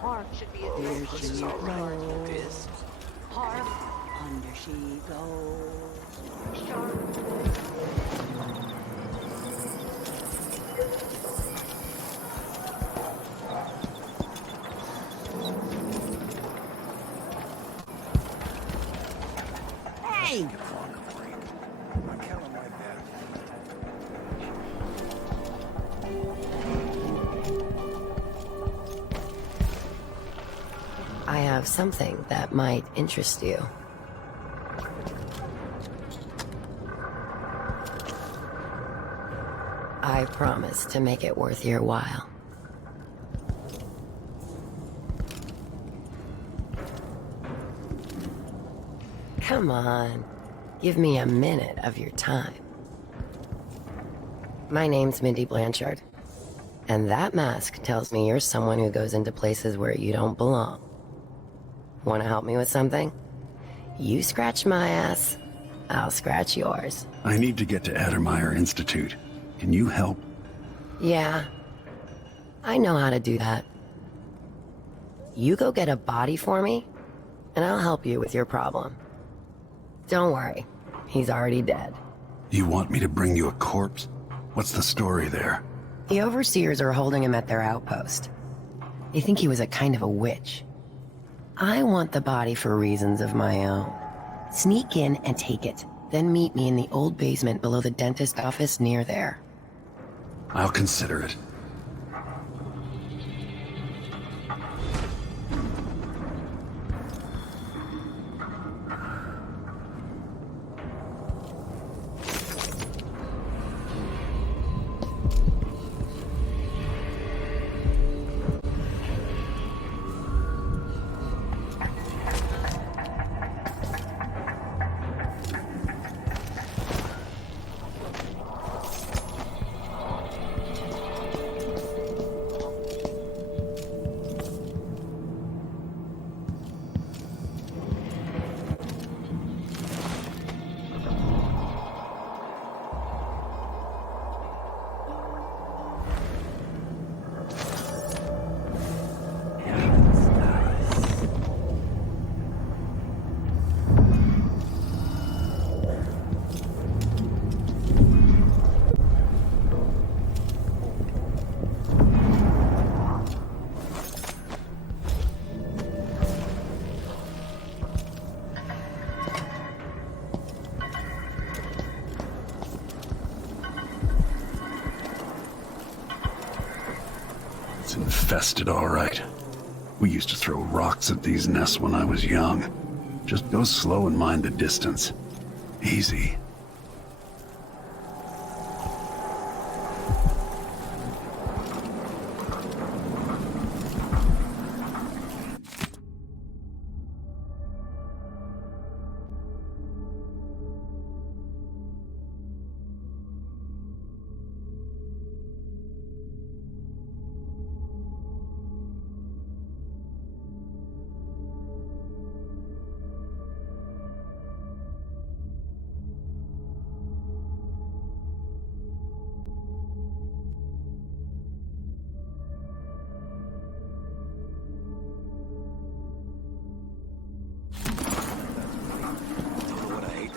Harp should be a Here she right. goes. Harp, under she goes. Hey! I have something that might interest you. I promise to make it worth your while. Come on, give me a minute of your time. My name's Mindy Blanchard, and that mask tells me you're someone who goes into places where you don't belong. Want to help me with something? You scratch my ass, I'll scratch yours. I need to get to Addermeyer Institute. Can you help? Yeah, I know how to do that. You go get a body for me, and I'll help you with your problem. Don't worry, he's already dead. You want me to bring you a corpse? What's the story there? The overseers are holding him at their outpost. They think he was a kind of a witch. I want the body for reasons of my own. Sneak in and take it, then meet me in the old basement below the dentist office near there. I'll consider it. It's infested, all right. We used to throw rocks at these nests when I was young. Just go slow and mind the distance. Easy.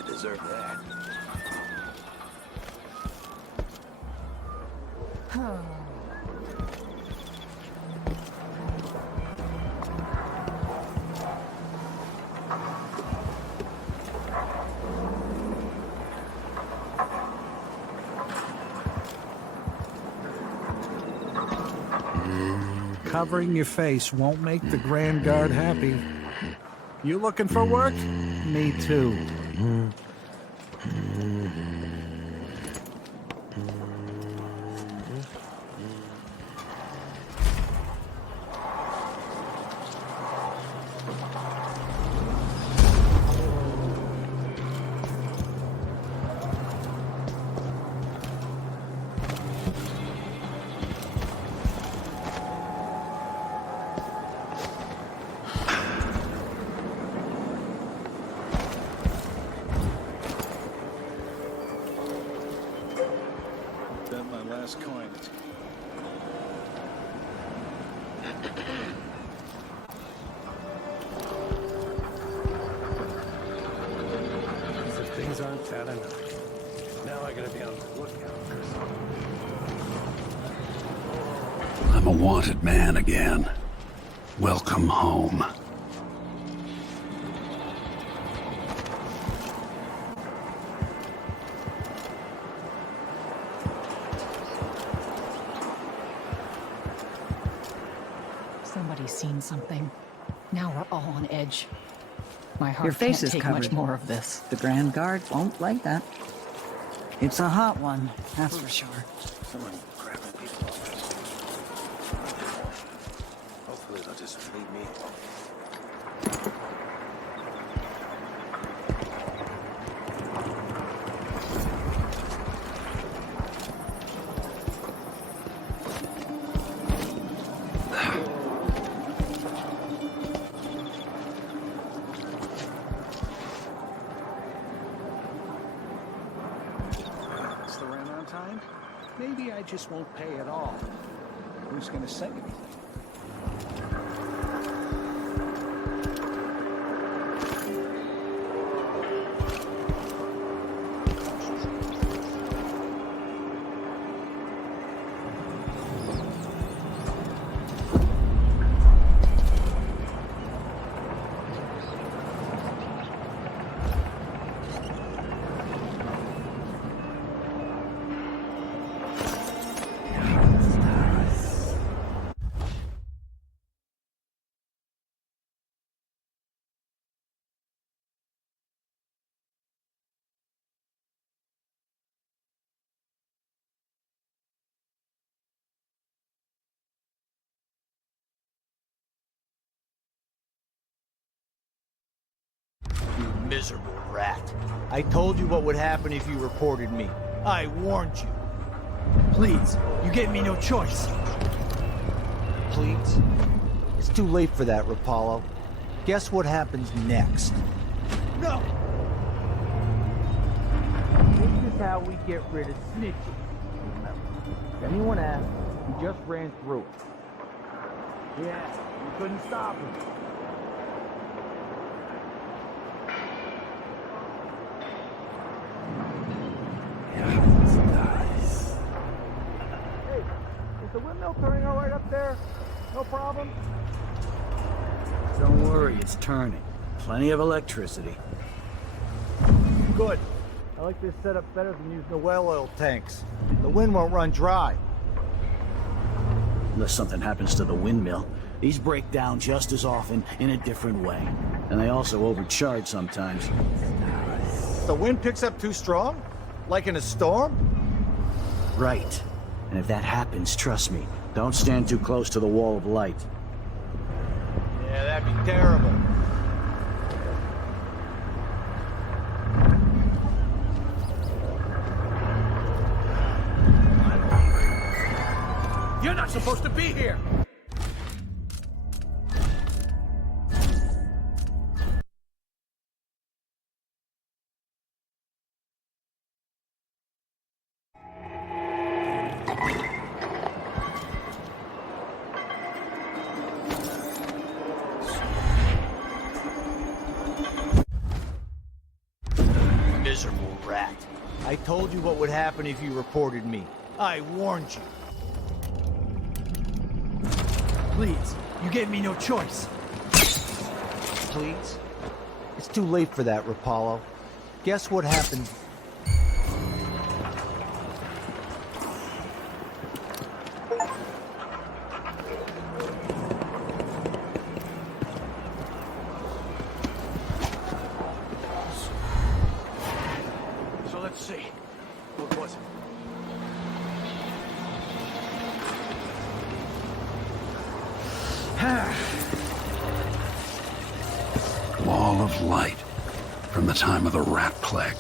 Deserve that. Covering your face won't make the Grand Guard happy. You looking for work? Me too. Coin. As if things aren't bad enough. Now I gotta be on the lookout for something. I'm a wanted man again. Welcome home. Somebody's seen something. Now we're all on edge. My heart Your face can't is take covered. much more of this. The Grand Guard won't like that. It's a hot one, that's for sure. Someone grabbing people. Hopefully they'll just leave me alone. Is the rent on time? Maybe I just won't pay at all. Who's gonna say anything? You miserable rat. I told you what would happen if you reported me. I warned you. Please, you gave me no choice. Please? It's too late for that, Rapallo. Guess what happens next? No! This is how we get rid of snitches. Remember, if anyone asks, we just ran through it. Yeah, you couldn't stop him. Hey, is the windmill turning all right up there? No problem? Don't worry, it's turning. Plenty of electricity. Good. I like this setup better than using the well oil tanks. The wind won't run dry. Unless something happens to the windmill. These break down just as often in a different way. And they also overcharge sometimes. The wind picks up too strong? Like in a storm? Right. And if that happens, trust me, don't stand too close to the wall of light. Yeah, that'd be terrible. You're not supposed to be here! Miserable rat. I told you what would happen if you reported me. I warned you. Please, you gave me no choice. Please? It's too late for that, Rapallo. Guess what happened? So let's see. What was it? Wall of light from the time of the rat plague.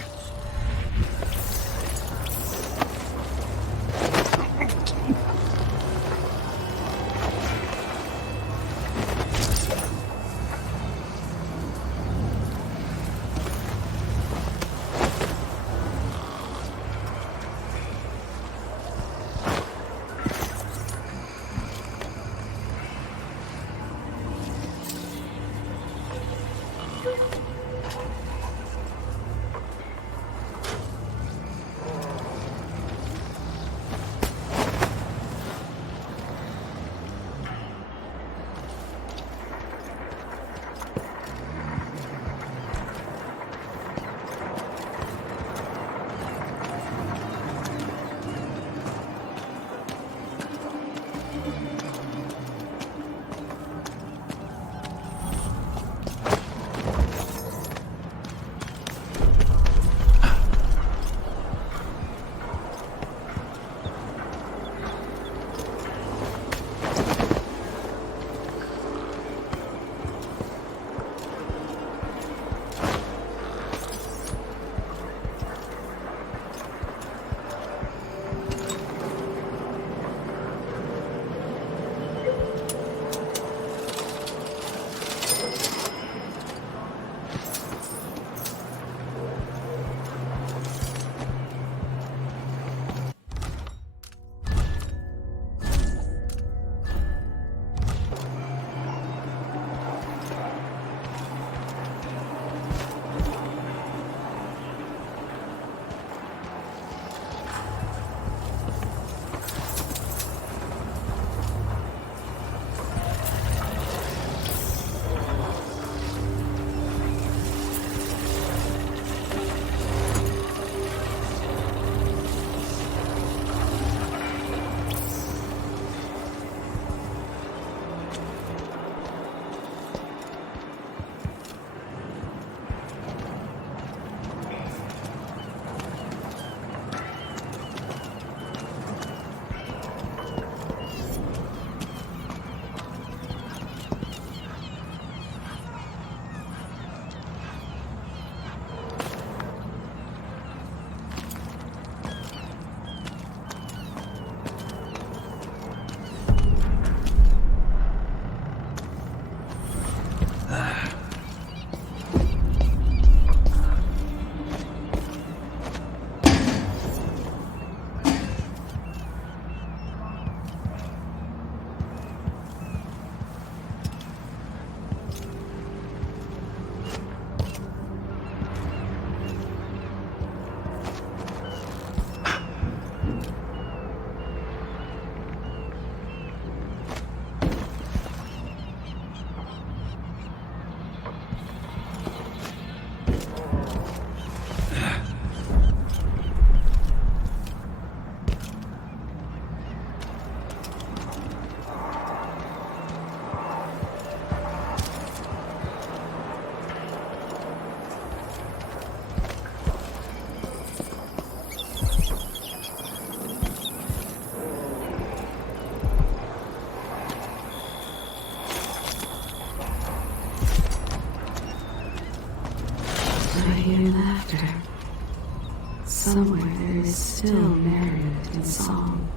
is still merriment in song,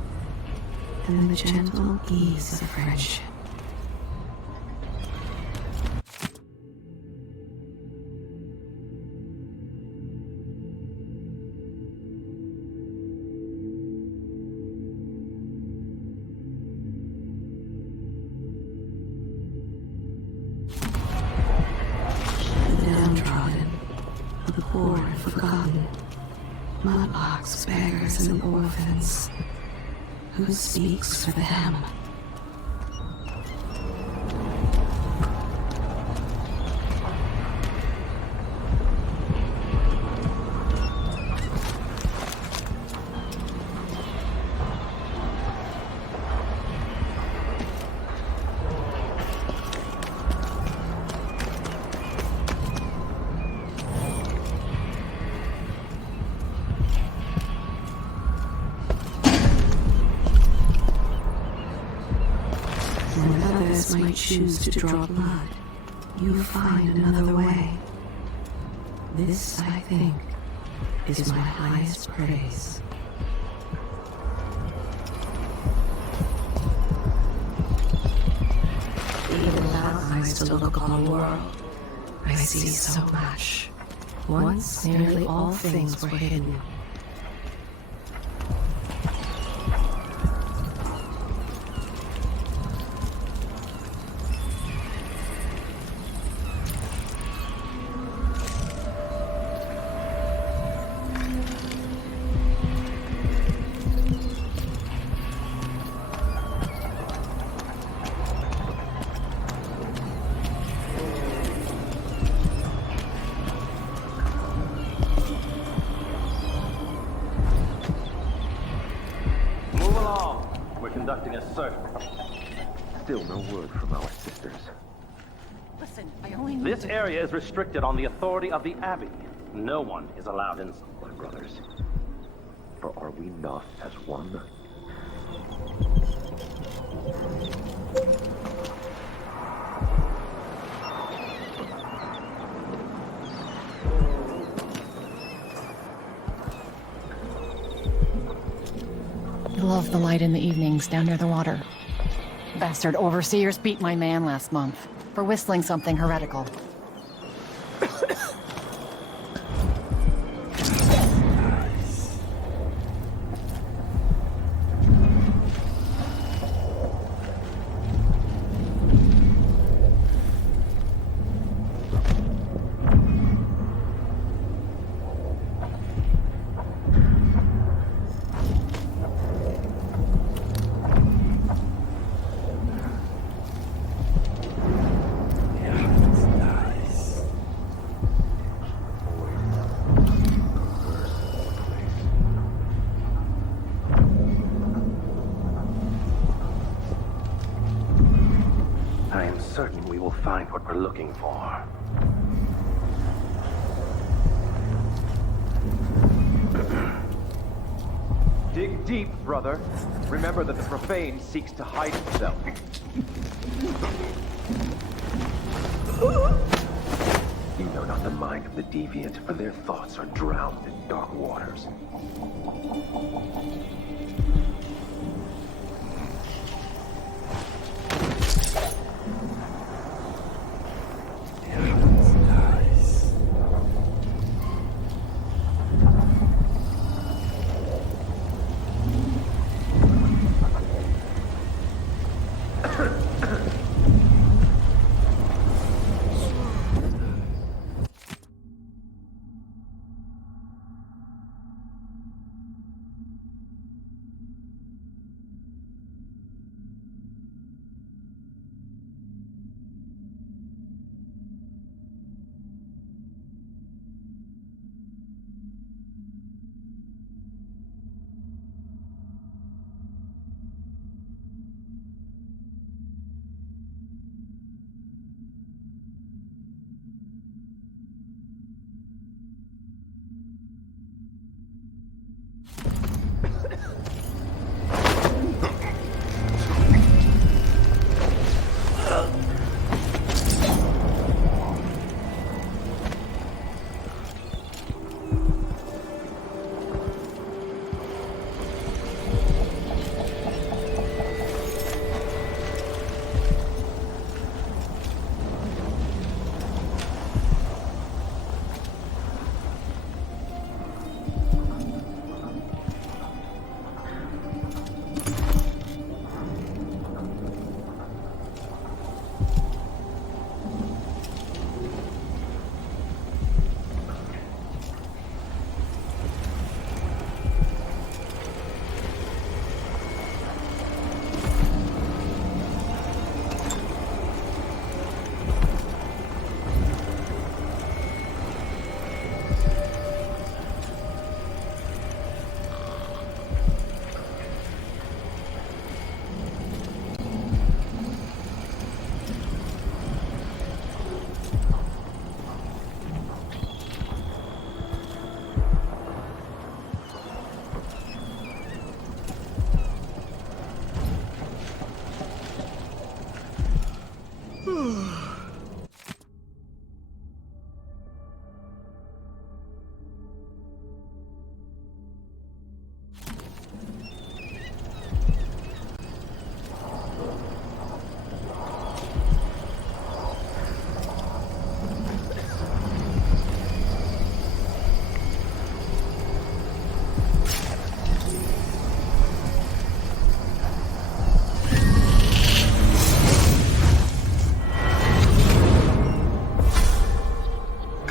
and the gentle ease of friendship. The downtrodden, the poor and forgotten, mudlarks, beggars, and orphans. Who speaks for them? When others might choose to draw blood, you find another way. This, I think, is my highest praise. Even without eyes to look upon the world, I see so much. Once, nearly all things were hidden. Conducting a search. Still no word from our sisters. Listen, I only need This area is restricted on the authority of the Abbey. No one is allowed in. My brothers, for are we not as one? Love the light in the evenings down near the water. Bastard overseers beat my man last month for whistling something heretical. I am certain we will find what we're looking for. Dig deep, brother. Remember that the profane seeks to hide himself. You know not the mind of the deviant, for their thoughts are drowned in dark waters.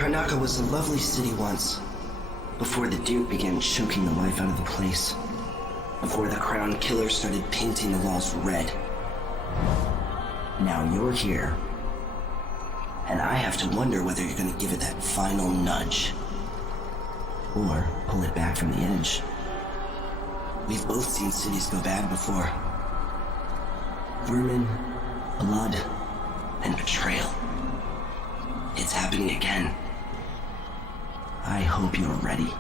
Karnaca was a lovely city once, before the Duke began choking the life out of the place, before the Crown Killer started painting the walls red. Now you're here, and I have to wonder whether you're gonna give it that final nudge, or pull it back from the edge. We've both seen cities go bad before. Vermin, blood, and betrayal. It's happening again. I hope you're ready.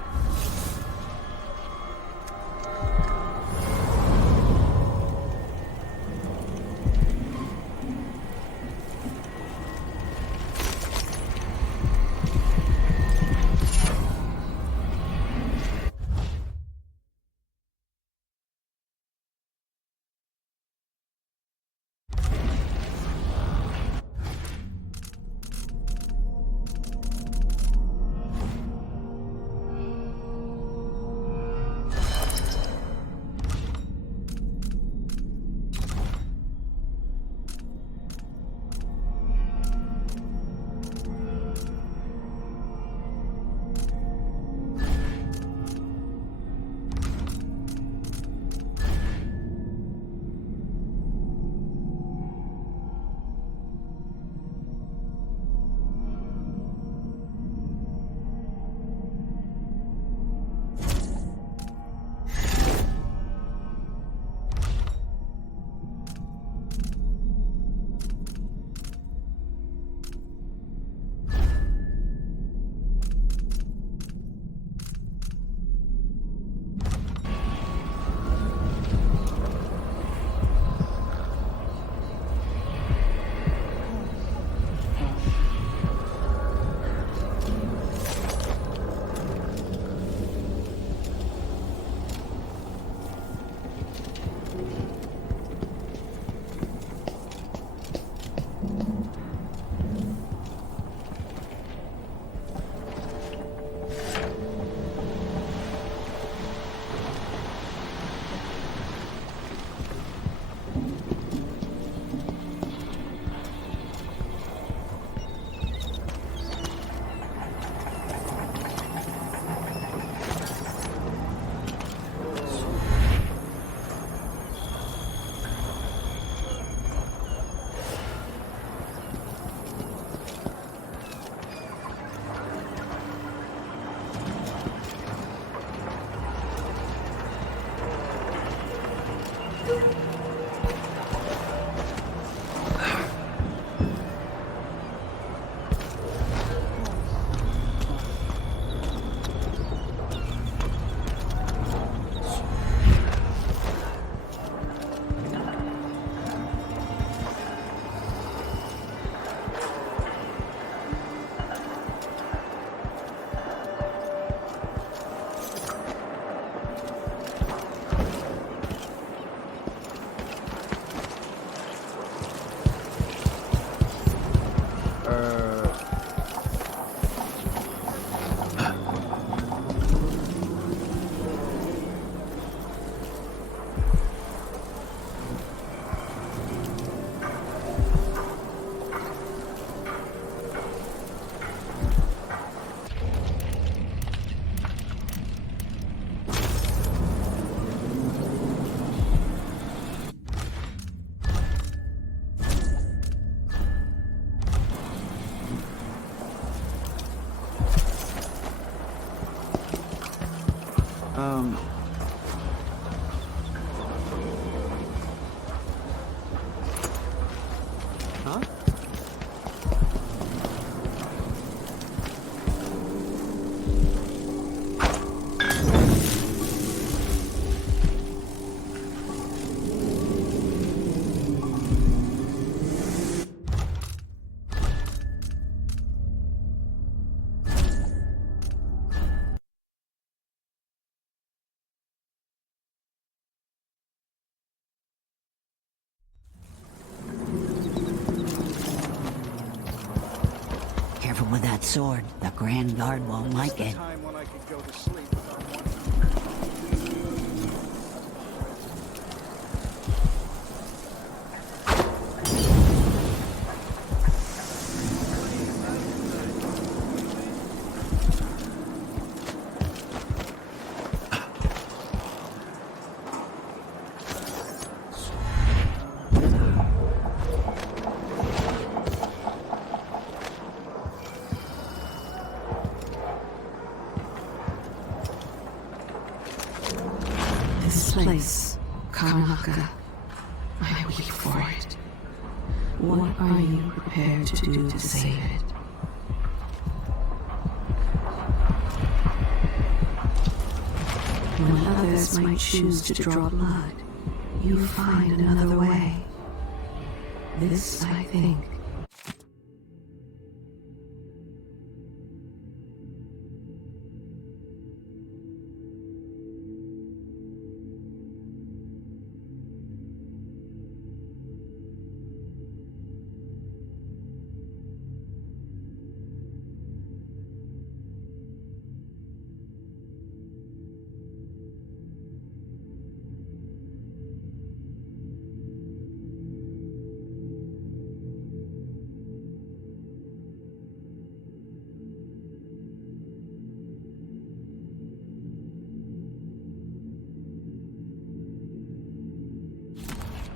Huh? careful with that sword. The Grand Guard won't like it. Time when I could go to sleep. This place, Karnaka, I weep for it. What are you prepared to do to save it? When others might choose to draw blood, you find another way. This, I think,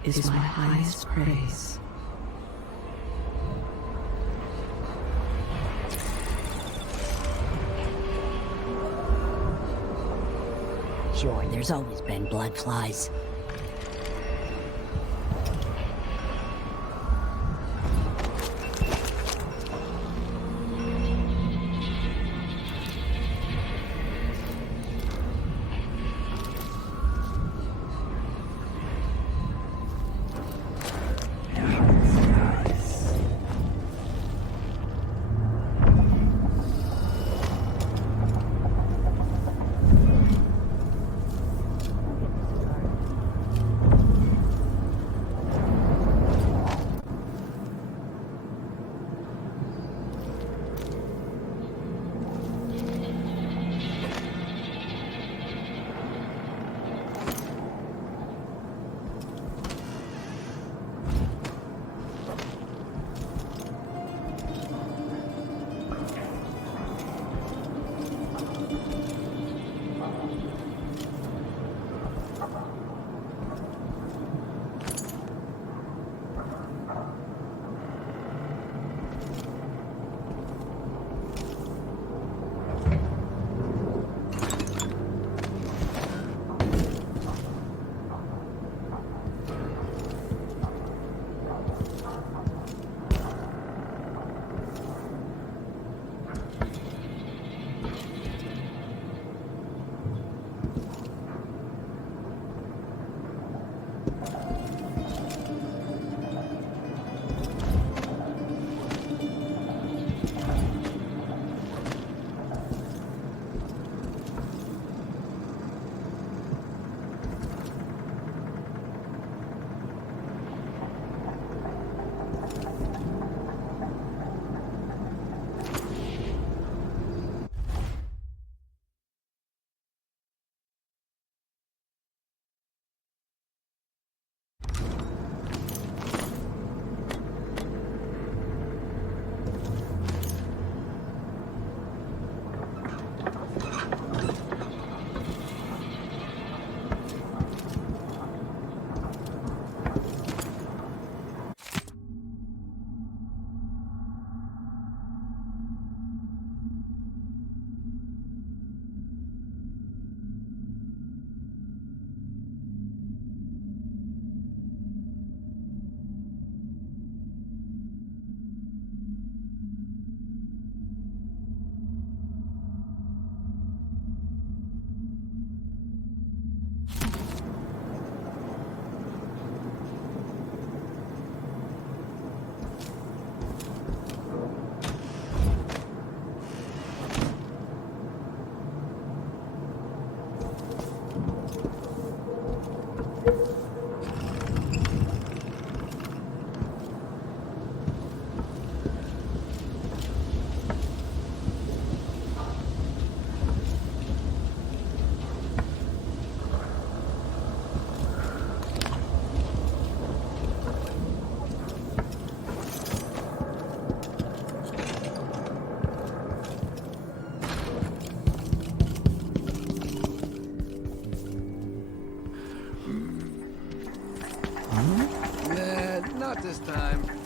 is my highest praise. Sure, there's always been blood flies. this time.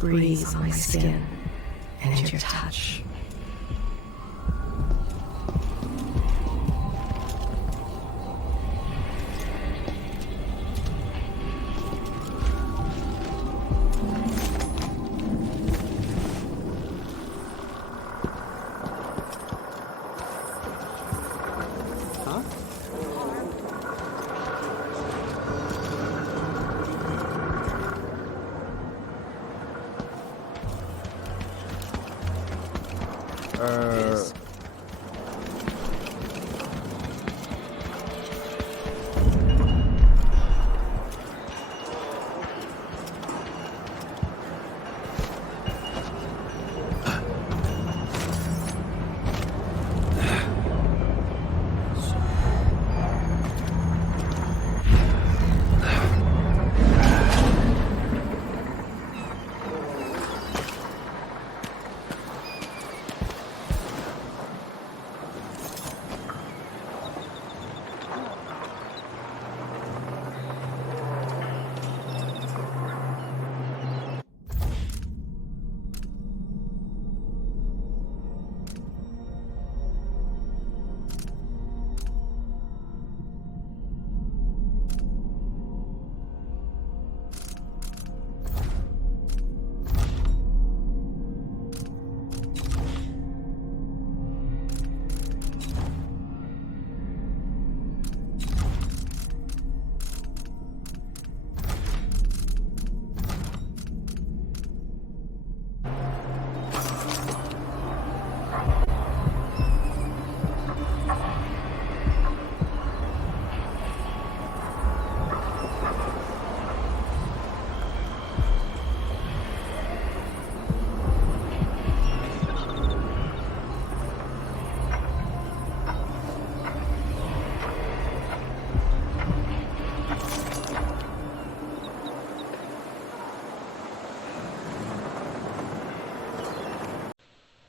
the breeze on my skin and your touch.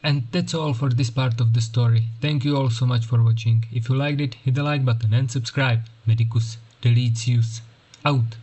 And that's all for this part of the story. Thank you all so much for watching. If you liked it, hit the like button and subscribe. Medicus Deletius out.